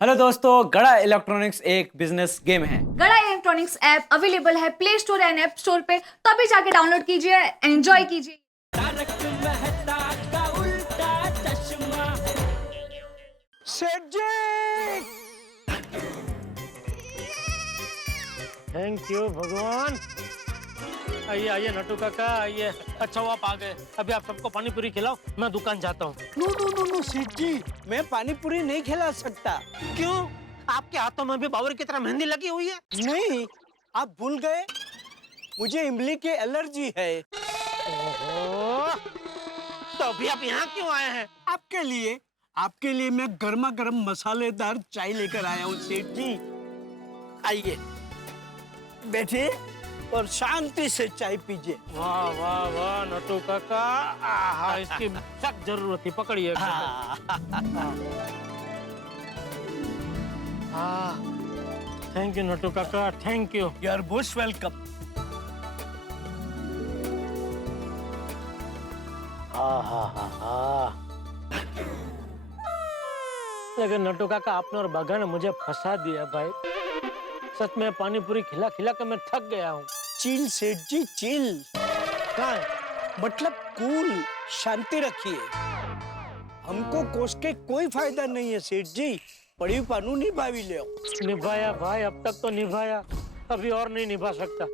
Hello दोस्तों, गड़ा electronics एक बिजनेस गेम है। गड़ा इलेक्ट्रॉनिक्स ऐप अवेलेबल है play store and app store पे, तो अभी जाके डाउनलोड कीजिए, एंजॉय कीजिए। सेठ जी, थैंक यू भगवान। आइए आइए नट्टू काका आइए। अच्छा हुआ आप आ गए। अभी आप सबको पानी पूरी खिलाओ, मैं दुकान जाता हूँ। नो नो नो नो सेठ जी, मैं पानी पूरी नहीं खिला सकता। क्यों? आपके हाथों में भी बावर की तरह मेहंदी लगी हुई है। नहीं, आप भूल गए, मुझे इमली की एलर्जी है। ओहो, तो अभी आप यहाँ क्यों आए हैं? आपके लिए मैं गर्मा गर्म मसालेदार चाय लेकर आया हूँ सेठ जी। आइए, बैठिए और शांति से चाय पीजिए। वाह वाह वाह नट्टू काका, आहा, इसकी सख्त जरूरत थी। पकड़िए। Thank you Nattu Kaka, thank you. You are most welcome. लेकिन नट्टू काका, आपने और बाघा ने मुझे फंसा दिया भाई। सच में पानी पूरी खिला खिला कर मैं थक गया हूँ। चिल सेठ जी, चिल। कहाँ है? मतलब कूल, शांति रखिए। हमको कोस के कोई फायदा नहीं है सेठ जी। पड़ी पानू निभावी ले। निभाया भाई, अब तक तो निभाया, अभी और नहीं निभा सकता।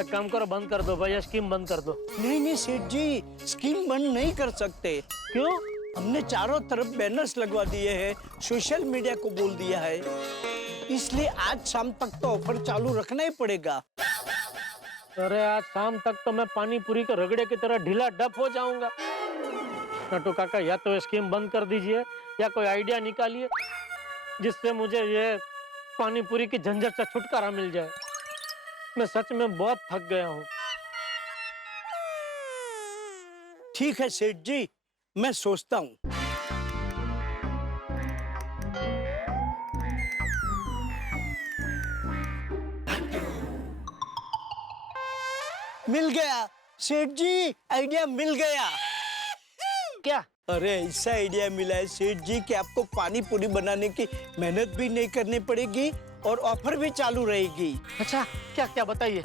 एक काम करो, बंद कर दो भाई, स्कीम बंद कर दो। नहीं नहीं सेठ जी, स्कीम बंद नहीं कर सकते। क्यों? हमने चारों तरफ बैनर्स लगवा दिए हैं, सोशल मीडिया को बोल दिया है, इसलिए आज शाम तक तो ऑफर चालू रखना ही पड़ेगा। अरे आज शाम तक तो मैं पानी पूरी के रगड़े की तरह ढीला डप हो जाऊंगा। नट्टू काका, या तो स्कीम बंद कर दीजिए या कोई आइडिया निकालिए जिससे मुझे ये पानी पूरी की झंझट से छुटकारा मिल जाए। मैं सच में बहुत थक गया हूँ। ठीक है सेठ जी, मैं सोचता हूँ। मिल गया सेठ जी, आइडिया मिल गया। क्या? अरे ऐसा आइडिया मिला है सेठ जी कि आपको पानी पूरी बनाने की मेहनत भी नहीं करनी पड़ेगी और ऑफर भी चालू रहेगी। अच्छा, क्या क्या बताइए।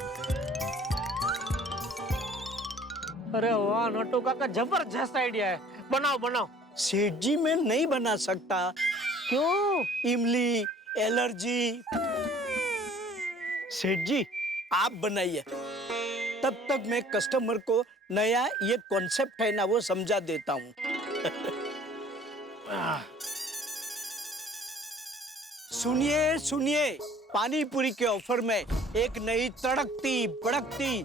अरे वाह नट्टू काका, जबरदस्त आइडिया है। बनाओ बनाओ। सेठ जी, मैं नहीं बना सकता। क्यों? इमली एलर्जी। सेठ जी, आप बनाइए, तब तक मैं कस्टमर को नया ये कॉन्सेप्ट है ना वो समझा देता हूँ। सुनिए सुनिए, पानी पूरी के ऑफर में एक नई तड़कती भड़कती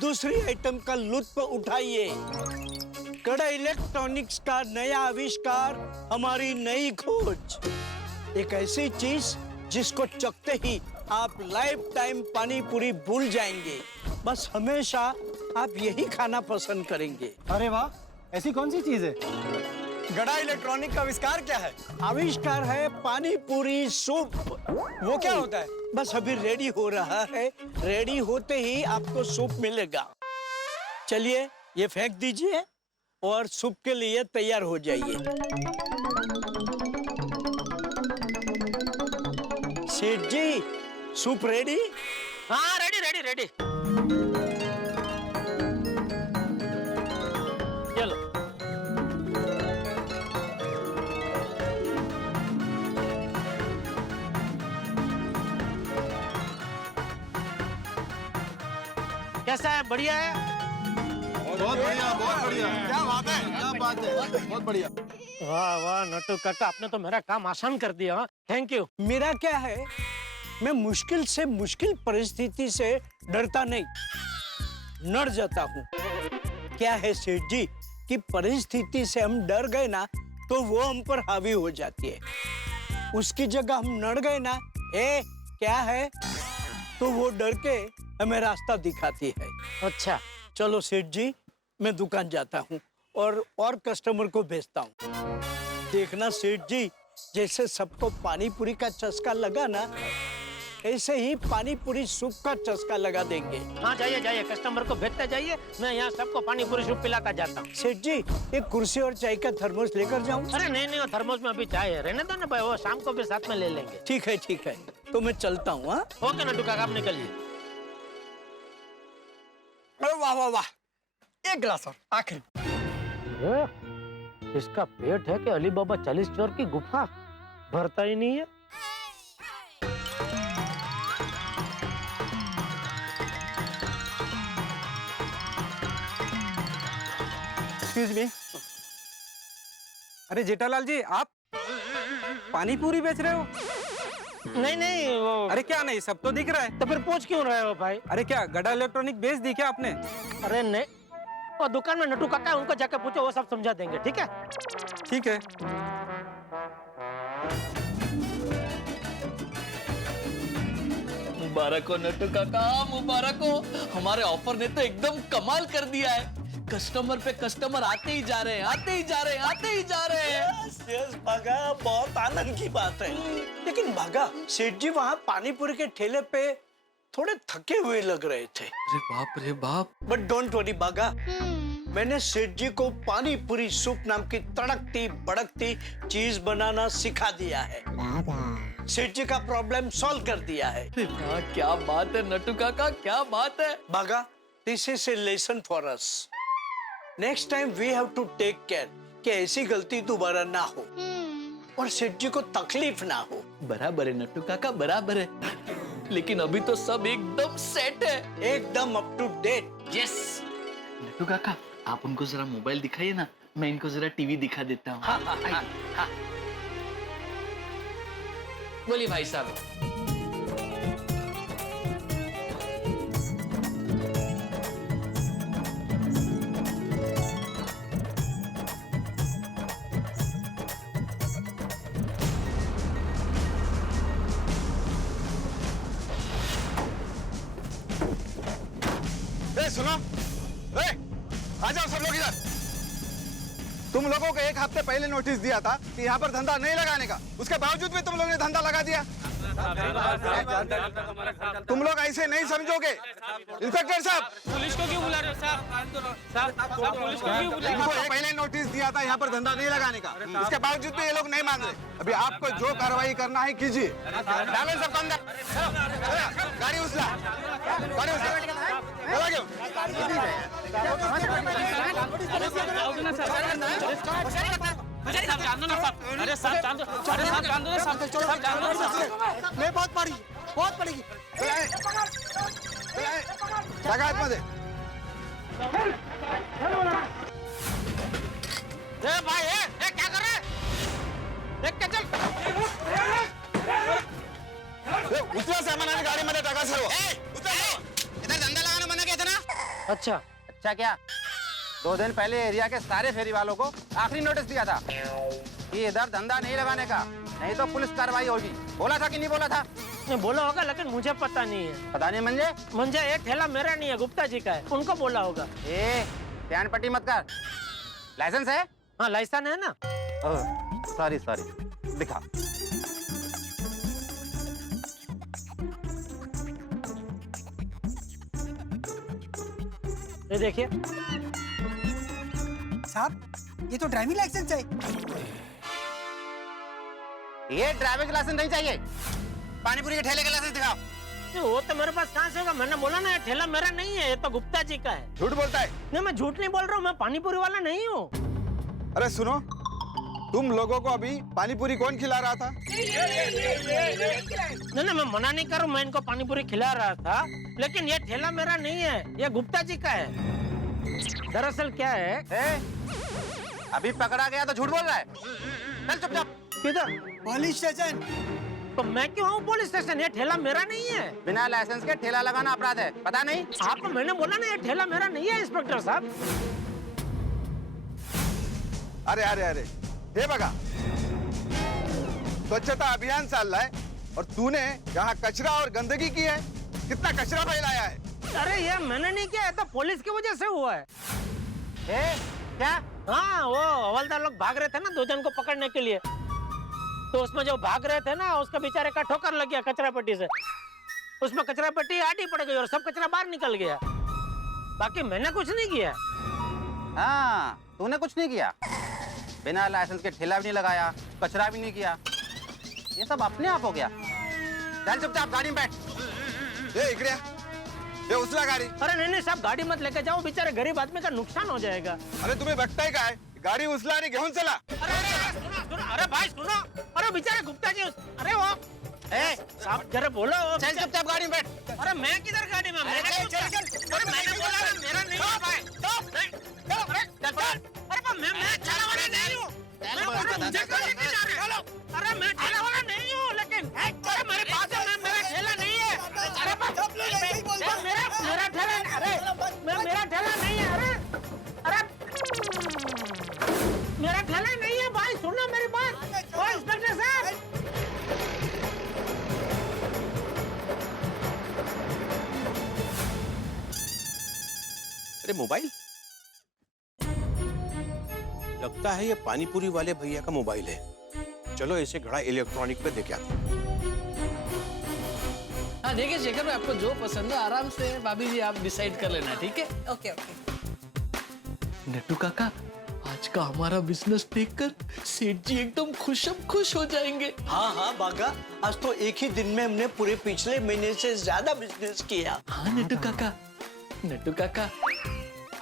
दूसरी आइटम का लुत्फ उठाइए। गड़ा इलेक्ट्रॉनिक्स का नया आविष्कार, हमारी नई खोज, एक ऐसी चीज जिसको चखते ही आप लाइफ टाइम पानी पूरी भूल जाएंगे। बस हमेशा आप यही खाना पसंद करेंगे। अरे वाह, ऐसी कौन सी चीज है? गड़ा इलेक्ट्रॉनिक का आविष्कार क्या है? आविष्कार है पानी पूरी सूप। वो क्या होता है? बस अभी रेडी हो रहा है, रेडी होते ही आपको सूप मिलेगा। चलिए ये फेंक दीजिए और सूप के लिए तैयार हो जाइए। सेठ जी, सूप रेडी? हाँ, रेडी रेडी रेडी। चलो। कैसा है? बढ़िया है? बहुत बढ़िया, बहुत बढ़िया। क्या बात है? क्या बात है, बहुत बढ़िया। वाह वाह नट्टू काका, आपने तो मेरा काम आसान कर दिया। Thank you. मेरा क्या है, मैं मुश्किल से मुश्किल परिस्थिति से डरता नहीं, डर जाता हूँ। क्या है सेठ जी कि परिस्थिति से हम डर गए ना तो वो हम पर हावी हो जाती है। उसकी जगह हम नड़ गए ना, ए क्या है, तो वो डर के हमें रास्ता दिखाती है। अच्छा, चलो सेठ जी, मैं दुकान जाता हूँ और कस्टमर को भेजता हूँ। देखना सेठ जी, जैसे सबको पानी पूरी का चस्का लगा ना, ऐसे ही पानी पूरी सूप का चस्का लगा देंगे। हाँ जाइए जाइए, कस्टमर को भेजते जाइए, मैं यहाँ सबको पानी पूरी सूप पिलाता जाता हूँ। सेठ जी, एक कुर्सी और चाय का थर्मोस लेकर जाऊं? अरे नहीं नहीं, वो थर्मोस में अभी चाय है, रहने दो ना भाई, वो शाम को भी साथ में ले लेंगे। ठीक है, तो मैं चलता हूँ। हाँ, ओके नट्टू काका, आप निकलिए। अरे वाह वाह वाह, एक गिलास और आखिरी। इसका पेट है कि अली बाबा 40 चोर की गुफा, भरता ही नहीं है। Excuse me. अरे जेठालाल जी, आप पानी पूरी बेच रहे हो? नहीं नहीं, वो अरे क्या नहीं, सब तो दिख रहा है। तो फिर पूछ क्यों रहे हो भाई? अरे क्या गड़ा इलेक्ट्रॉनिक बेच दी क्या आपने? अरे नहीं, वो दुकान में नट्टू काका है, उनको जाकर पूछो, वो सब समझा देंगे। ठीक है ठीक है। मुबारक हो नट्टू काका, मुबारक हो। हमारे ऑफर ने तो एकदम कमाल कर दिया है। कस्टमर पे कस्टमर आते ही जा रहे हैं, आते ही जा रहे हैं, आते ही जा रहे हैं। यस भागा, बहुत आनंद की बात है। लेकिन भागा, सेठ जी वहाँ पानी पूरी के ठेले पे थोड़े थके हुए लग रहे थे। अरे बाप रे बाप। बट डोंट वरी भागा, मैंने सेठ जी को पानी पूरी सूप नाम की तड़कती भड़कती चीज बनाना सिखा दिया है। सेठ जी का प्रॉब्लम सॉल्व कर दिया है। अरे वाह, क्या बात है नट्टू काका, क्या बात है। Bhaga, this is a lesson for us. Next time we have to take care कि ऐसी गलती दोबारा ना हो और सेठ जी को तकलीफ ना हो। बराबर है नट्टू काका, बराबर है। लेकिन अभी तो सब एकदम सेट है, एकदम up to date. Yes. Nattu Kaka, आप उनको जरा मोबाइल दिखाइए ना, मैं इनको जरा टीवी दिखा देता हूँ। हाँ। बोलिए भाई साहब। सुनो, आ जाओ सब लोग इधर। तुम लोगों को एक हफ्ते पहले नोटिस दिया था कि यहाँ पर धंधा नहीं लगाने का, उसके बावजूद भी तुम लोगों ने धंधा लगा दिया। तुम लोग ऐसे नहीं समझोगे। इंस्पेक्टर साहब, पुलिस को क्यों बुला रहे हो साहब? पुलिस को क्यों बुला रहे हो? इनको पहले नोटिस दिया था यहाँ पर धंधा नहीं लगाने का, उसके बावजूद भी ये लोग नहीं मान रहे। अभी आपको जो कार्रवाई करना है कीजिए। डालो सबको अंदर। गाड़ी उछला, गाड़ी उछला। चला क्यों? अरे साहब जान दो, अरे साहब जान दो, साहब जान दो, साहब। मैं बहुत पड़ी। जगह मध्ये। भाई क्या कर रहे हैं? देख के चल। उतरा सामान आणि गाडीमध्ये टाका सर्व। इधर धंधा लगाना मना किया था ना? अच्छा क्या? 2 दिन पहले एरिया के सारे फेरी वालों को आखिरी नोटिस दिया था कि इधर धंधा नहीं लगाने का, नहीं तो पुलिस कार्रवाई होगी। बोला था कि नहीं बोला था? नहीं बोला होगा, लेकिन मुझे पता नहीं है। पता नहीं मंजे? मुझे ये ठेला मेरा नहीं है, गुप्ता जी का है, उनको बोला होगा। ध्यान पट्टी मत कर। लाइसेंस है? हाँ लाइसेंस है ना। सॉरी दिखा। ये देखिए साहब, ये तो ड्राइविंग लाइसेंस है। ये ड्राइविंग लाइसेंस नहीं चाहिए, पानीपुरी के ठेले का लाइसेंस दिखाओ। वो तो मेरे पास कहाँ से होगा? मैंने बोला ना, ये ठेला मेरा नहीं है, ये तो गुप्ता जी का है। झूठ बोलता है। नहीं, मैं झूठ नहीं बोल रहा हूँ, मैं पानीपुरी वाला नहीं हूँ। अरे सुनो, तुम लोगों को अभी पानीपुरी कौन खिला रहा था? नहीं, मैं मना नहीं कर रहा हूँ, मैं इनको पानीपुरी खिला रहा था, लेकिन ये ठेला मेरा नहीं है, ये गुप्ता जी का है। दरअसल क्या है, अभी पकड़ा गया तो झूठ बोल रहा है। चल चुपचाप। किधर? Police station. तो मैं क्यों आऊँ पुलिस स्टेशन? ये ठेला मेरा नहीं है। बिना लाइसेंस के ठेला लगाना अपराध है, पता नहीं? आपको मैंने बोला ना, ये ठेला मेरा नहीं है इंस्पेक्टर साहब। अरे हे बघा, स्वच्छता अभियान चाललाय और तूने यहाँ कचरा और गंदगी की है। कितना कचरा फैलाया है। अरे ये मैंने नहीं किया है, तो पुलिस की वजह से हुआ है। क्या? हाँ, वो हवलदार लोग भाग रहे थे ना 2 जन को पकड़ने के लिए, तो उसमें जो भाग रहे थे ना, उसका बेचारे का ठोकर लग गया कचरा पट्टी से, उसमें कचरा पेटी आटी पड़ गई और सब कचरा बाहर निकल गया। बाकी मैंने कुछ नहीं किया। हाँ, तूने कुछ नहीं किया। बिना लाइसेंस के ठेला भी नहीं लगाया, कचरा भी नहीं किया, ये सब अपने आप हो गया। चल चुपचाप गाड़ी में बैठ। ये इकड़िया, ये उछला गाड़ी। अरे नहीं नहीं साहब, गाड़ी मत लेके जाओ, बेचारे गरीब आदमी का नुकसान हो जाएगा। अरे तुम्हें बकता ही का है? गाड़ी उछला नहीं, घेऊन चला। अरे भाई सुनो, अरे बेचारे गुप्ता जी, अरे वो साहब जरा बोलो। चल चुपचाप गाड़ी में बैठ। अरे मैं किधर गाड़ी में? अरे मैंने बोला ना मेरा नहीं है भाई। अरे मैं ठेला वाला नहीं हूँ। मुझे क्यों लेके जा रहे हो? अरे मैं ठेला वाला नहीं हूँ, लेकिन अरे मेरे पास मेरा ठेला नहीं है। अरे मेरा ठेला, अरे मेरा ठेला नहीं है। अरे मेरा ठेला नहीं है भाई, सुनो मेरी बात। ओ इंस्पेक्टर साहब, अरे मोबाइल लगता है ये पानीपुरी वाले भैया का मोबाइल है। चलो इसे घड़ा इलेक्ट्रॉनिक पे देखे आते हैं। हाँ देखिए शेखर भाई, आपको जो पसंद है आराम से भाभी जी आप डिसाइड कर लेना, ठीक है? Okay okay. नट्टू काका, आज का हमारा बिजनेस देखकर सेठ जी एकदम खुश हो जाएंगे। हाँ हाँ बागा, आज तो एक ही दिन में हमने पूरे पिछले महीने से ज्यादा बिजनेस किया। हाँ नट्टू काका,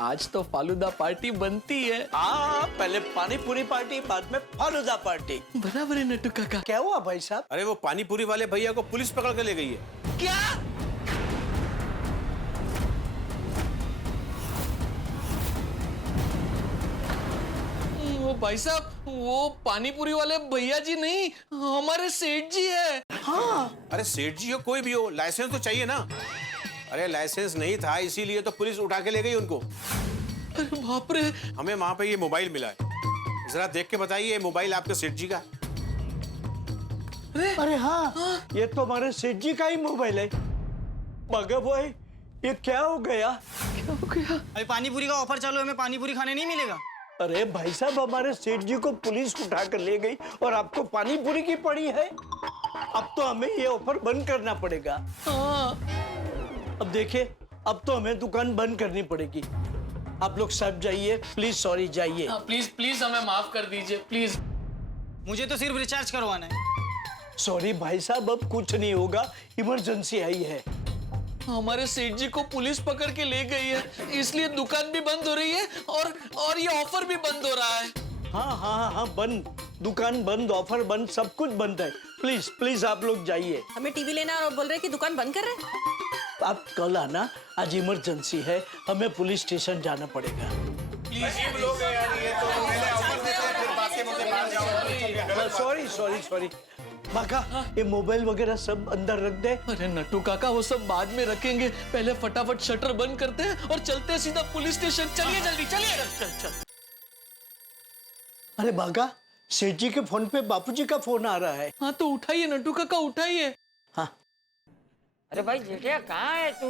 आज तो फालूदा पार्टी बनती है। हाँ, पहले पानी पूरी पार्टी, बाद में फालूदा पार्टी। बराबर है नट्टू काका। क्या हुआ भाई साहब? अरे वो पानीपुरी वाले भैया को पुलिस पकड़ के ले गई है। क्या? वो भाई साहब, वो पानीपुरी वाले भैया जी नहीं, हमारे सेठ जी है। हाँ, अरे सेठ जी हो कोई भी हो, लाइसेंस तो चाहिए ना। अरे लाइसेंस नहीं था, इसीलिए तो पुलिस उठा के ले गई उनको। अरे बाप रे। हमें वहां पे ये मोबाइल मिला है, जरा देख के बताइए ये मोबाइल आपके सेठ जी का? अरे हाँ, ये तो हमारे सेठ जी का ही मोबाइल है। बागा भाई, ये क्या हो गया? अभी पानीपुरी का ऑफर चालू है, हमें पानीपुरी खाने नहीं मिलेगा। अरे भाई साहब, हमारे सेठ जी को पुलिस उठा कर ले गई और आपको पानीपुरी की पड़ी है। अब तो हमें ये ऑफर बंद करना पड़ेगा। हाँ। अब देखिए, अब तो हमें दुकान बंद करनी पड़ेगी। आप लोग सब जाइए, प्लीज, सॉरी, जाइए। प्लीज हमें माफ कर दीजिए, प्लीज। मुझे तो सिर्फ रिचार्ज करवाना है। सॉरी भाई साहब, अब कुछ नहीं होगा, इमरजेंसी आई है। हमारे सेठ जी को पुलिस पकड़ के ले गई है, इसलिए दुकान भी बंद हो रही है और ये ऑफर भी बंद हो रहा है। हाँ हाँ हाँ हाँ, बंद, दुकान बंद, ऑफर बंद, सब कुछ बंद है। प्लीज प्लीज आप लोग जाइए। हमें टीवी लेना और बोल रहे कि दुकान बंद कर रहे हैं। आप कल आना, आज इमरजेंसी है, हमें पुलिस स्टेशन जाना पड़ेगा। सॉरी बाका, ये मोबाइल वगैरह सब अंदर रख दे। अरे नट्टू काका, वो सब बाद में रखेंगे, पहले फटाफट शटर बंद करते हैं और चलते हैं सीधा पुलिस स्टेशन। चलिए जल्दी चलिए। चल। अरे बाका, सेठ जी के फोन पे बापूजी का फोन आ रहा है। हाँ तो उठाइए नट्टू काका, उठाइए। हाँ। अरे भाई जेठिया, कहाँ है तू?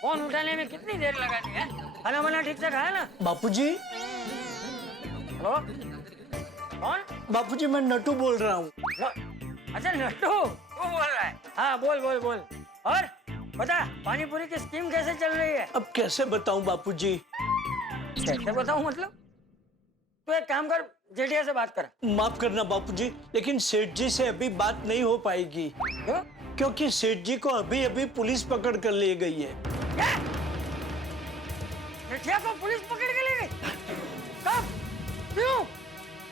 फोन उठाने में कितनी देर लगानी है? खाना वाना ठीक से खाया ना? बापूजी। हेलो, कौन? बापूजी, मैं नट्टू बोल रहा हूँ। अच्छा नट्टू, तू बोल रहा है? हाँ बोल। और बता, पानीपुरी की स्कीम कैसे चल रही है? अब कैसे बताऊं बापूजी? कैसे बताऊं मतलब? तू एक काम कर, जेठिया से बात कर। माफ करना बापूजी, लेकिन सेठ जी से अभी बात नहीं हो पाएगी। क्यों? क्योंकि सेठ जी को अभी पुलिस पकड़ कर ले गई है। क्या? जेठिया को पुलिस पकड़ के ले गई? कब? क्यों?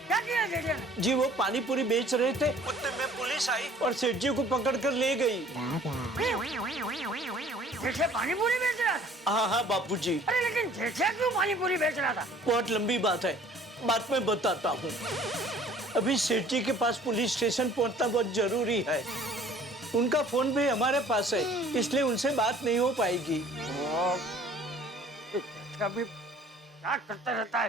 क्या किया जेठिया ने? जी, वो पानीपुरी बेच रहे थे, उतने में पुलिस आई और सेठ जी को पकड़ कर ले गई। जेठिया पानीपुरी बेच रहा था? हाँ बापूजी। अरे लेकिन जेठिया क्यों पानीपुरी बेच रहा था? बहुत लंबी बात है, बाद में बताता हूँ। अभी सेठ जी के पास पुलिस स्टेशन पहुँचना बहुत जरूरी है। उनका फोन भी हमारे पास है, इसलिए उनसे बात नहीं हो पाएगी। कभी क्या करता रहता है।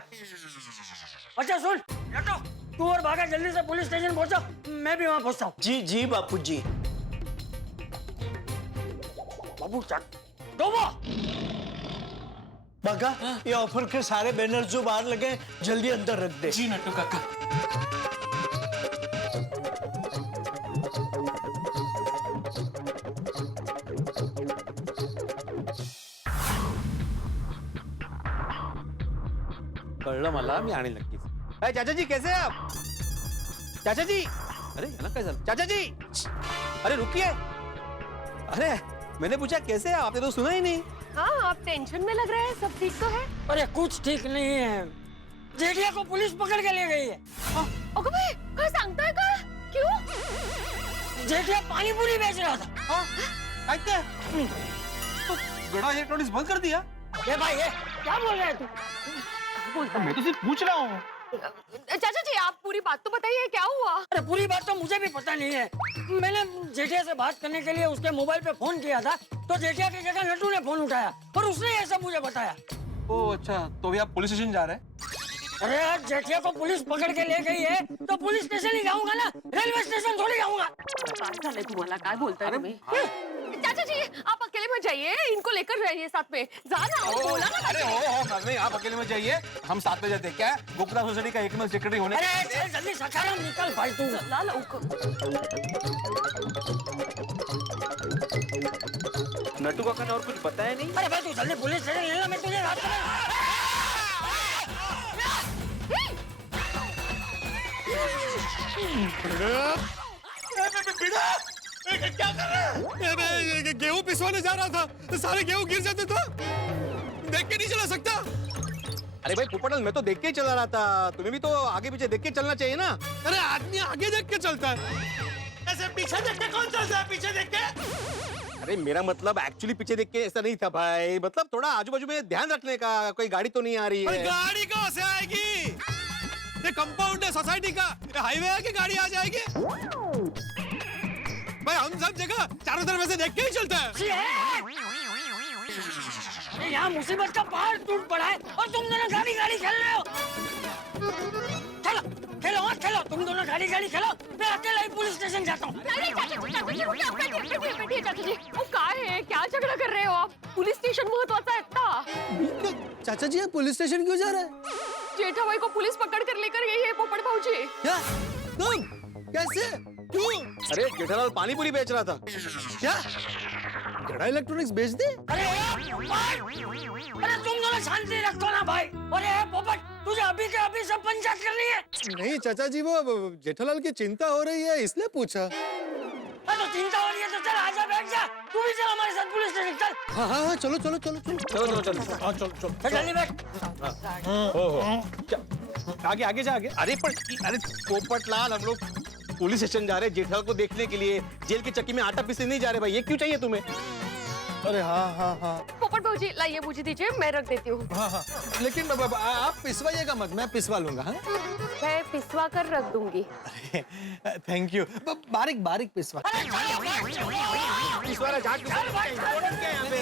अच्छा सुन नट्टू, तू और भागा जल्दी से पुलिस स्टेशन पहुंचो, मैं भी वहां पहुंचता हूँ। जी बापूजी। बाबू चल डोबो। बागा, ये ऑफर के सारे बैनर जो बाहर लगे जल्दी अंदर रख दे। जी नट्टू काका। कळलं मला, मी आणेल नक्कीच. अरे चाचा जी कैसे हैं आप? चाचा जी, अरे ना काय झालं? चाचा जी, अरे रुकिए. अरे मैंने पूछा कैसे हैं? आपने तो सुना ही नहीं. हाँ, आप टेंशन में लग रहे हैं. सब ठीक तो है? अरे कुछ ठीक नहीं है. जेठिया को पुलिस पकड़ के ले गई है. अगं बाई, काय सांगताय का? क्यों? जेठिया पानी पूरी बेच रहा था. क्या? तो गड़ा इलेक्ट्रॉनिक्स बंद कर दिया? ये भाई ये क्या बोल रहा है तू? मैं तो सिर्फ पूछ रहा हूँ. चाचा जी, आप पूरी बात तो बताइए, क्या हुआ? अरे पूरी बात तो मुझे भी पता नहीं है. मैंने जेठिया से बात करने के लिए उसके मोबाइल पे फोन किया था, तो जेठिया की जगह नट्टू ने फोन उठाया और उसने ये सब मुझे बताया. ओह अच्छा, तो अभी आप पुलिस स्टेशन जा रहे हैं? अरे यार, जेठिया को पुलिस पकड़ के ले गई है तो पुलिस स्टेशन ही जाऊंगा ना, रेलवे स्टेशन थोड़ी जाऊंगा. काय झालंय तुम्हाला? काय बोलताय तुम्ही? चाचा जी, आप अकेले मत जाइए, इनको लेकर जाइए साथ में. जा ना, बोला ना. अरे हो नहीं, आप अकेले में जाइए, हम साथ में जाते हैं. क्या है, गुप्ता सोसाइटी का एकमात्र सेक्रेटरी होने. अरे चल जल्दी सखाराम निकल भाई तू. चला लवकर. नट्टू काका ने और कुछ बताया नहीं? अरे भाई तू जल्दी पुलिस स्टेशन ले लो, मैं तुझे रात में. क्या कर रहा है? गेहूं पिसवाने जा रहा था, सारे गेहूं गिर जाते तो देख के नहीं चला सकता. अरे भाई पोपटल, मैं तो देख के ही चला रहा था, तुम्हें भी तो आगे पीछे देख के चलना चाहिए ना. अरे आदमी आगे देख के चलता है, ऐसे पीछे देख के कौन चलता है? पीछे देख के. अरे मेरा मतलब एक्चुअली पीछे देख के ऐसा नहीं था भाई, मतलब थोड़ा आजू बाजू में ध्यान रखने का. कोई गाड़ी तो नहीं आ रही है. गाड़ी कहाँ से आएगी? ये कंपाउंड है सोसाइटी का, हाईवे है कि गाड़ी आ जाएगी? भाई हम सब जगह चारों तरफ से देख के ही चलता है. यहाँ मुसीबत का पहाड़ टूट पड़ा है और तुम दोनों गाड़ी गाड़ी खेल रहे हो. चलो खेलो, हाँ खेलो, तुम दोनों गाड़ी गाड़ी खेलो, मैं अकेला ही पुलिस स्टेशन जाता हूँ. बैठिए चाचा जी. वो काय है? क्या झगड़ा कर रहे हो आप? पुलिस स्टेशन महत्वाचा है ना. चाचा जी, पुलिस स्टेशन क्यों जा रहे हैं? जेठाबाई को पुलिस पकड़ कर लेकर गई है पोपट भाऊजी. क्या? तुम? कैसे? क्यों? अरे जेठालाल पानी पूरी बेच रहा था. क्या? गड़ा इलेक्ट्रॉनिक्स बेच दे? अरे तुम दोनों शांति रखो ना भाई. अरे पोपट, तुझे अभी के अभी सब पंचायत करनी है. नहीं चाचा जी, वो जेठालाल की चिंता हो रही है इसलिए पूछा. तो चिंता हो रही है तो चल आजा, बैठ जा. तू भी चल हमारे साथ पुलिस स्टेशन. चल. हाँ हाँ हाँ, चलो चलो चलो चलो चलो चलो चलो. हाँ चलो चलो. चल जल्दी बैठ. आगे आगे जा आगे. अरे पोपटलाल, हम लोग पुलिस स्टेशन जा रहे हैं जेठालाल को देखने के लिए. जेल की चक्की में आटा पीसने नहीं जा रहे भाई. ये क्यों चाहिए तुम्हें? अरे हाँ हाँ हाँ पोपट भाऊजी, लाइए मुझे दीजिए, मैं रख देती हूँ. हाँ हाँ, लेकिन आप पिसवाइएगा मत, मैं पिसवा लूंगा. हाँ मैं पिसवा कर रख दूंगी. Thank you. बारीक बारीक पिसवा. पिसवाना जाट इम्पोर्टेंट क्या है यहाँ पे?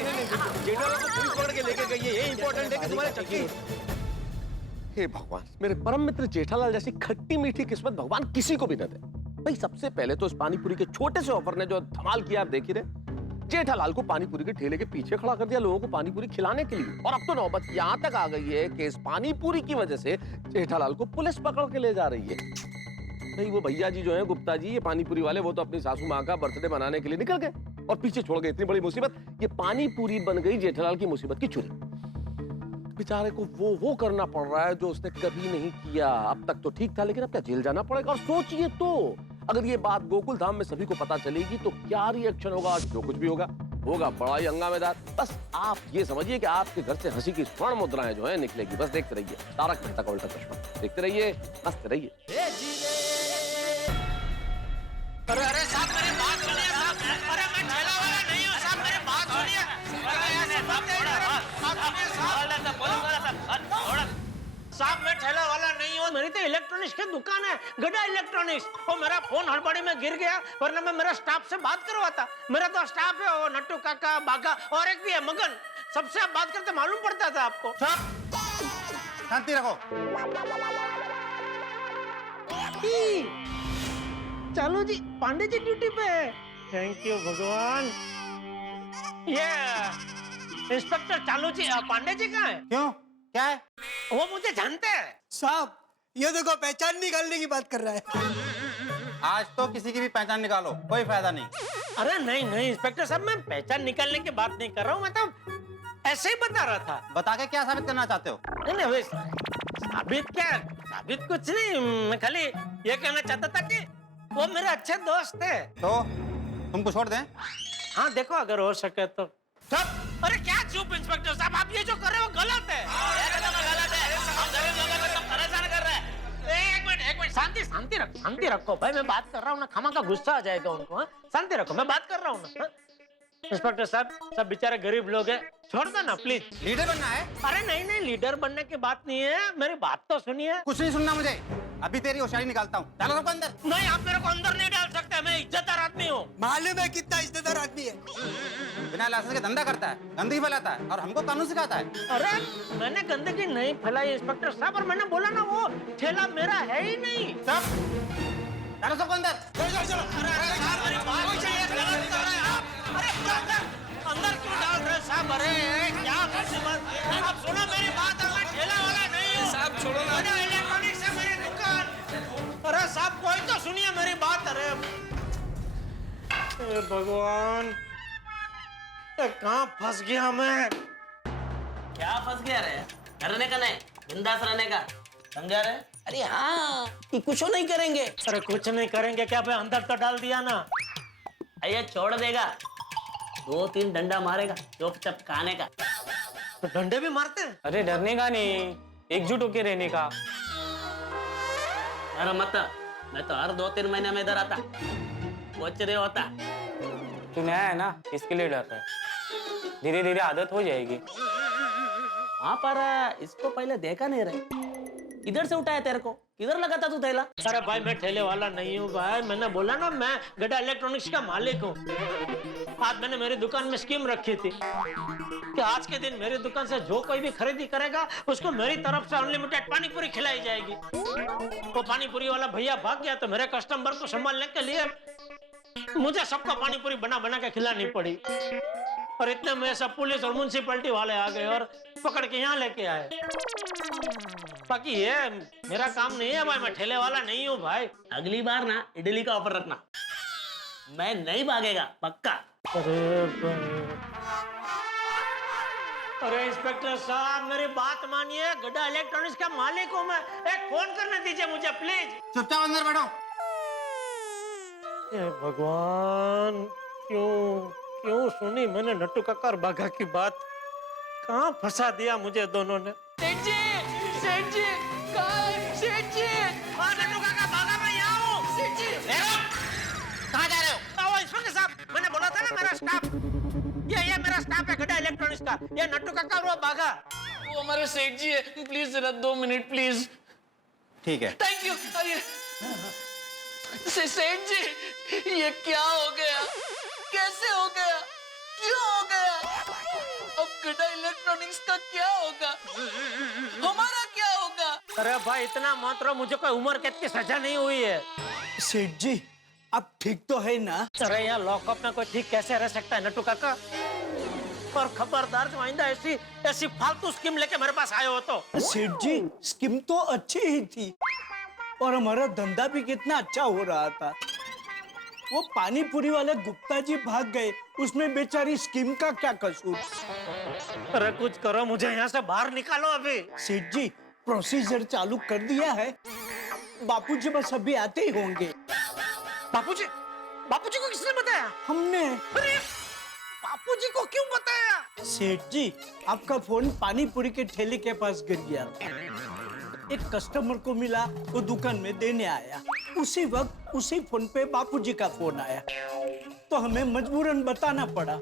जेठालाल को पुलिस पकड़ के लेके गई है, ये इम्पोर्टेंट है कि तुम्हारे चक्की. हे भगवान, मेरे परम मित्र जेठालाल जैसी खट्टी मीठी किस्मत भगवान किसी को भी न दे. भाई सबसे पहले तो इस पानीपुरी के छोटे से ऑफर ने जो धमाल किया आप देख ही रहे. जेठालाल को पानीपुरी के ठेले के पीछे खड़ा कर दिया लोगों को पानीपुरी खिलाने के लिए. और अब तो नौबत यहाँ तक आ गई है कि इस पानीपुरी की वजह से जेठालाल को पुलिस पकड़ के ले जा रही है. नहीं, वो भैया जी जो है गुप्ता जी, ये पानीपुरी वाले, वो तो अपनी सासू माँ का बर्थडे मनाने के लिए निकल गए और पीछे छोड़ गए इतनी बड़ी मुसीबत. ये पानीपुरी बन गई जेठालाल की मुसीबत की छुरी. बेचारे को वो करना पड़ रहा है जो उसने कभी नहीं किया. अब तक तो ठीक था, लेकिन अब क्या जेल जाना पड़ेगा. और सोचिए तो, अगर ये बात गोकुल धाम में सभी को पता चलेगी तो क्या रिएक्शन होगा. जो कुछ भी होगा बड़ा ही हंगामेदार. बस आप ये समझिए कि आपके घर से हंसी की स्वर्ण मुद्राएं जो है निकलेगी. बस देखते रहिए तारक मेहता का उल्टा चश्मा. देखते रहिए, हंसते रहिए. अरे अरे साहब मेरी बात सुनिए साहब. अरे मैं ठेला वाला नहीं हूँ साहब, मेरी बात सुनिए. साहब मैं ठेला वाला नहीं हूँ, मेरी तो इलेक्ट्रॉनिक्स की दुकान है, गड़ा इलेक्ट्रॉनिक्स. और मेरा फोन हड़बड़ी में गिर गया, वरना मैं मेरा स्टाफ से बात करवाता. मेरा तो स्टाफ है, वो नट्टू काका, बागा और एक भी है मगन. सबसे आप बात करते मालूम पड़ता था आपको. शांति रखो. चलो जी, पांडे जी ड्यूटी पे है. थैंक यू भगवान. ये इंस्पेक्टर चालू जी, पांडे जी कहाँ है? क्यों, क्या है? वो मुझे जानते हैं साहब. ये देखो, पहचान निकालने की बात कर रहा है. आज तो किसी की भी पहचान निकालो, कोई फायदा नहीं. अरे नहीं नहीं इंस्पेक्टर साहब, मैं पहचान निकालने की बात नहीं कर रहा हूँ, मैं तो ऐसे ही बता रहा था. बता के क्या साबित करना चाहते हो? नहीं नहीं साबित क्या? साबित कुछ नहीं, मैं खाली ये कहना चाहता था कि वो मेरे अच्छे दोस्त है। तो तुमको छोड़ दें? हाँ देखो, अगर हो सके तो। चुप! अरे क्या चुप इंस्पेक्टर साहब, आप ये जो कर रहे हो गलत है। गलत है, हम गरीब लोगों को तो परेशान कर रहे हैं। एक मिनट, शांति रखो भाई, मैं बात कर रहा हूँ ना, खामा का गुस्सा आ जाएगा उनको। हाँ? शांति रखो, मैं बात कर रहा हूँ ना। इंस्पेक्टर साहब, सब बेचारे गरीब लोग हैं, छोड़ दो ना प्लीज। लीडर बनना है? अरे नहीं, लीडर बनने की बात नहीं है, मेरी बात तो सुनिए। कुछ नहीं सुनना मुझे, अभी तेरी होशियारी निकालता हूँ। डालो सबको अंदर। नहीं, आप मेरे को अंदर नहीं डाल सकते, मैं इज्जतदार आदमी हूँ। मालूम है कितना इज्जतदार आदमी है। बिना लाइसेंस के धंधा करता है, गंदगी फैलाता है और हमको कानून सिखाता है। अरे मैंने गंदगी नहीं फैलाई इंस्पेक्टर साहब, और मैंने बोला ना वो ठेला मेरा है ही नहीं। डालो सबको अंदर। अंदर क्यों डाल रहे साहब? अरे क्या मुसीबत! आप सुनो मेरी बात, मैं ठेला वाला नहीं हूँ साहब, छोड़ो ना। इलेक्ट्रॉनिक्स है मेरी दुकान। अरे साहब कोई तो सुनिए मेरी बात। अरे भगवान, कहाँ फंस गया मैं? क्या फंस गया रे? डरने का नहीं, बिंदास रहने का, समझा रे? अरे हाँ, ये कुछ नहीं करेंगे। अरे कुछ नहीं करेंगे क्या भाई? अंदर तो डाल दिया ना। अरे छोड़ देगा, 2-3 डंडा मारेगा, चुपचाप खाने का। तो डंडे भी मारते हैं? अरे डरने का नहीं, एकजुट होके रहने का। अरे मत, मैं तो हर 2-3 महीने में इधर आता, कुछ नहीं होता। तू नया है ना, इसके लिए डर रहा है। धीरे धीरे आदत हो जाएगी। हाँ पर इसको पहले देखा नहीं रहे, इधर से उठाया तेरे को, किधर लगा था तू थैला? अरे भाई मैं ठेले वाला नहीं हूँ भाई, मैंने बोला ना मैं गड्ढा इलेक्ट्रॉनिक्स का मालिक हूँ। आज मैंने मेरी दुकान में स्कीम रखी थी कि आज के दिन मेरी दुकान से जो कोई भी खरीदी करेगा उसको मेरी तरफ से अनलिमिटेड पानी पूरी खिलाई जाएगी। वो पानी पूरी वाला भैया भाग गया तो मेरे कस्टमर को संभालने के लिए मुझे सबको पानी पूरी बना बना के खिलानी पड़ी। और इतने में सब पुलिस और म्युनिसिपैलिटी वाले आ गए और पकड़ के यहाँ लेके आए। बाकी ये मेरा काम नहीं है भाई, मैं ठेले वाला नहीं हूँ भाई। अगली बार ना इडली का ऑफर रखना, मैं नहीं भागेगा पक्का। अरे इंस्पेक्टर साहब मेरी बात मानिए, गड्ढा इलेक्ट्रॉनिक्स का मालिक हूँ मैं, एक फोन करने दीजिए मुझे प्लीज। चुपचाप अंदर बैठो। हे भगवान, क्यों सुनी मैंने नट्टू काका और बाघा की बात? कहाँ फंसा दिया मुझे दोनों ने। सेठ जी, सेठ जी, सेठ जी। नट्टू काका, बाघा, मैं यहाँ हूँ। सेठ जी, कहाँ जा रहे हो? इंस्पेक्टर साहब, मैंने बोला था ना मेरा स्टाफ, ये मेरा स्टाफ है गड्ढा इलेक्ट्रॉनिक्स का, ये नट्टू काका और वो बाघा। वो हमारे सेठ जी है, प्लीज जरा 2 मिनट प्लीज। ठीक है। Thank you. अरे सेठ जी, ये क्या हो गया? कैसे हो गया? क्यों हो गया? अब गड्ढा इलेक्ट्रॉनिक्स का क्या होगा? हमारा क्या होगा? अरे भाई इतना मत रहो, मुझे कोई उम्र कैद की सजा नहीं हुई है। सेठ जी आप ठीक तो है ना? अरे यहाँ लॉकअप में कोई ठीक कैसे रह सकता है नट्टू काका? और खबरदार जो आइंदा ऐसी फालतू स्कीम लेके मेरे पास आए हो तो। सेठ जी स्कीम तो अच्छी ही थी और हमारा धंधा भी कितना अच्छा हो रहा था। वो पानी पूरी वाले गुप्ता जी भाग गए, उसमें बेचारी स्कीम का क्या कसूर? अरे कुछ करो, मुझे यहाँ से बाहर निकालो अभी। सेठ जी प्रोसीजर चालू कर दिया है, बापूजी बस अभी आते ही होंगे। बापूजी को किसने बताया? हमने। अरे बापूजी को क्यों बताया? सेठ जी आपका फोन पानी पूरी के ठेले के पास गिर गया, एक कस्टमर को मिला, वो दुकान में देने आया। उसी वक्त उसी फोन पे बापूजी का फोन आया, तो हमें मजबूरन बताना पड़ा।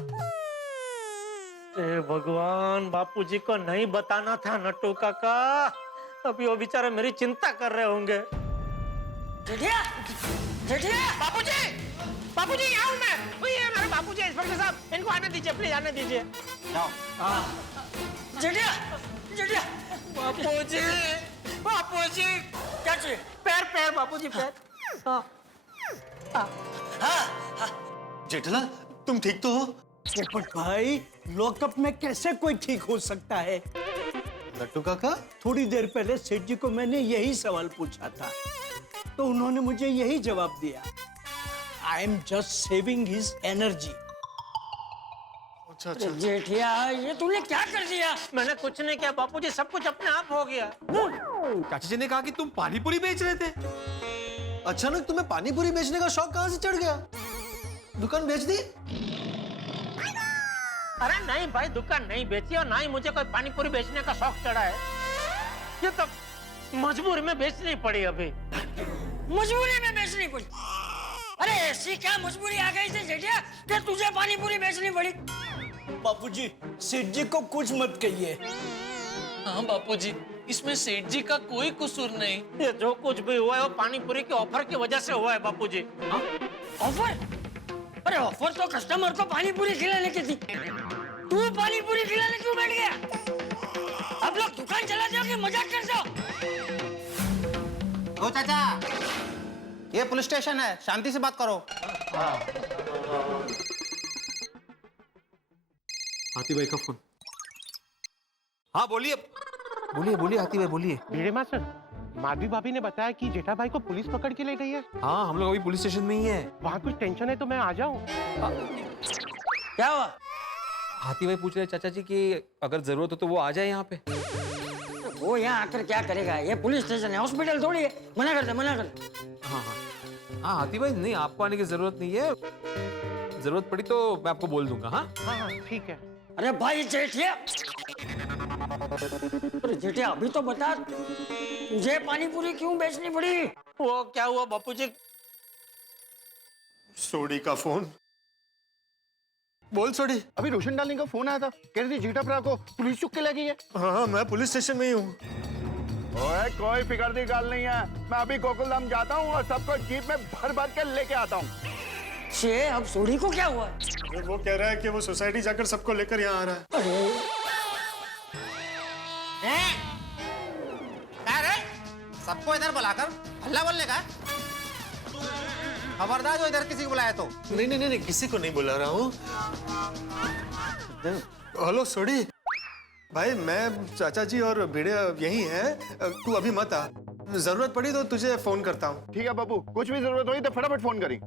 ए भगवान, बापूजी को नहीं बताना था नट्टू काका, अभी वो बेचारे मेरी चिंता कर रहे होंगे। बापूजी यहाँ हूँ मैं। ये मेरे बापूजी इंस्पेक्टर साहब, इनको आने दीजिए प्लीज, आने दीजिए। जाओ। जेठिया, बापूजी क्या चाहिए? पैर बापूजी पैर। जेठला तुम ठीक तो हो? पोपट भाई लॉकअप में कैसे कोई ठीक हो सकता है? लट्टू काका, थोड़ी देर पहले सेठ जी को मैंने यही सवाल पूछा था, तो उन्होंने मुझे यही जवाब दिया, I am just saving his energy. अच्छा अरे जेठिया ये तूने क्या कर दिया? मैंने कुछ नहीं किया बापूजी, सब कुछ अपने आप हो गया। चाचा जी ने कहा कि तुम पानी पूरी बेच रहे थे। अचानक तुम्हें पानी पूरी बेचने का शौक कहां से चढ़ गया? दुकान बेच दी? अरे नहीं भाई, दुकान नहीं बेची और ना ही मुझे कोई पानी पूरी बेचने का शौक चढ़ा है। ये तो मजबूरी में बेचनी पड़ी अभी। मजबूरी में बेचनी पड़ी? अरे ऐसी क्या मजबूरी आ गई थी जेठिया कि तुझे पानी पूरी बेचनी पड़ी? बापूजी, सेठ जी को कुछ मत कहिए। हाँ बापूजी, इसमें सेठ जी का कोई कसूर नहीं। ये जो कुछ भी हुआ है वो पानी पूरी के ऑफर की वजह से हुआ है बापूजी। ऑफर? अरे ऑफर तो कस्टमर को पानी पूरी खिलाने की थी। तू पानी पूरी खिलाने क्यों बैठ गया? आप लोग दुकान चला जाओ कि मजाक करते हो? ओ चाचा, ये पुलिस स्टेशन है, शांति से बात करो। हाथी भाई का फोन। हाँ बोलिए बोलिए बोलिए हाथी भाई बोलिए। भिड़े मास्टर, माधवी भाभी ने बताया कि जेठा भाई को पुलिस पकड़ के ले गई है। हाँ हम लोग अभी पुलिस स्टेशन में ही है। वहाँ कुछ टेंशन है तो मैं आ जाऊँ? क्या हुआ? हाथी भाई पूछ रहे चाचा जी कि अगर जरूरत हो तो वो आ जाए यहाँ पे। वो यहाँ आकर क्या करेगा? ये पुलिस स्टेशन है, हॉस्पिटल थोड़ी है। मना कर दे, मना कर दे। हाँ हाँ हाँ हाथी भाई, नहीं आपको आने की जरूरत नहीं है। जरूरत पड़ी तो मैं आपको बोल दूंगा। हाँ हाँ हाँ ठीक है। अरे भाई जेठिया, अरे जेठिया अभी तो बता, तुझे पानी पूरी क्यों बेचनी पड़ी? वो क्या हुआ बापूजी? सोडी का फोन। बोल सोडी। अभी रोशन डालने का फोन आया था, कह रही थी जेठा भरा को पुलिस चुप के लगी है। हाँ मैं पुलिस स्टेशन में ही हूँ। ओए कोई फिक्र की गल नहीं है, मैं अभी गोकुलधाम जाता हूँ और सबको जीप में भर भर के लेके आता हूँ। छे, अब सोडी को क्या हुआ? वो कह रहा है कि वो सोसाइटी जाकर सबको लेकर यहाँ आ रहा है। अरे सबको इधर बुलाकर हल्ला बोलने का? खबरदार जो इधर किसी को बुलाया तो। नहीं नहीं नहीं किसी को नहीं बुला रहा हूँ। हेलो सोडी भाई, मैं चाचा जी और भिड़े यही हैं। तू अभी मत आ, जरूरत पड़ी तो तुझे फोन करता हूँ। ठीक है बाबू, कुछ भी जरूरत हुई तो फटाफट फोन करी।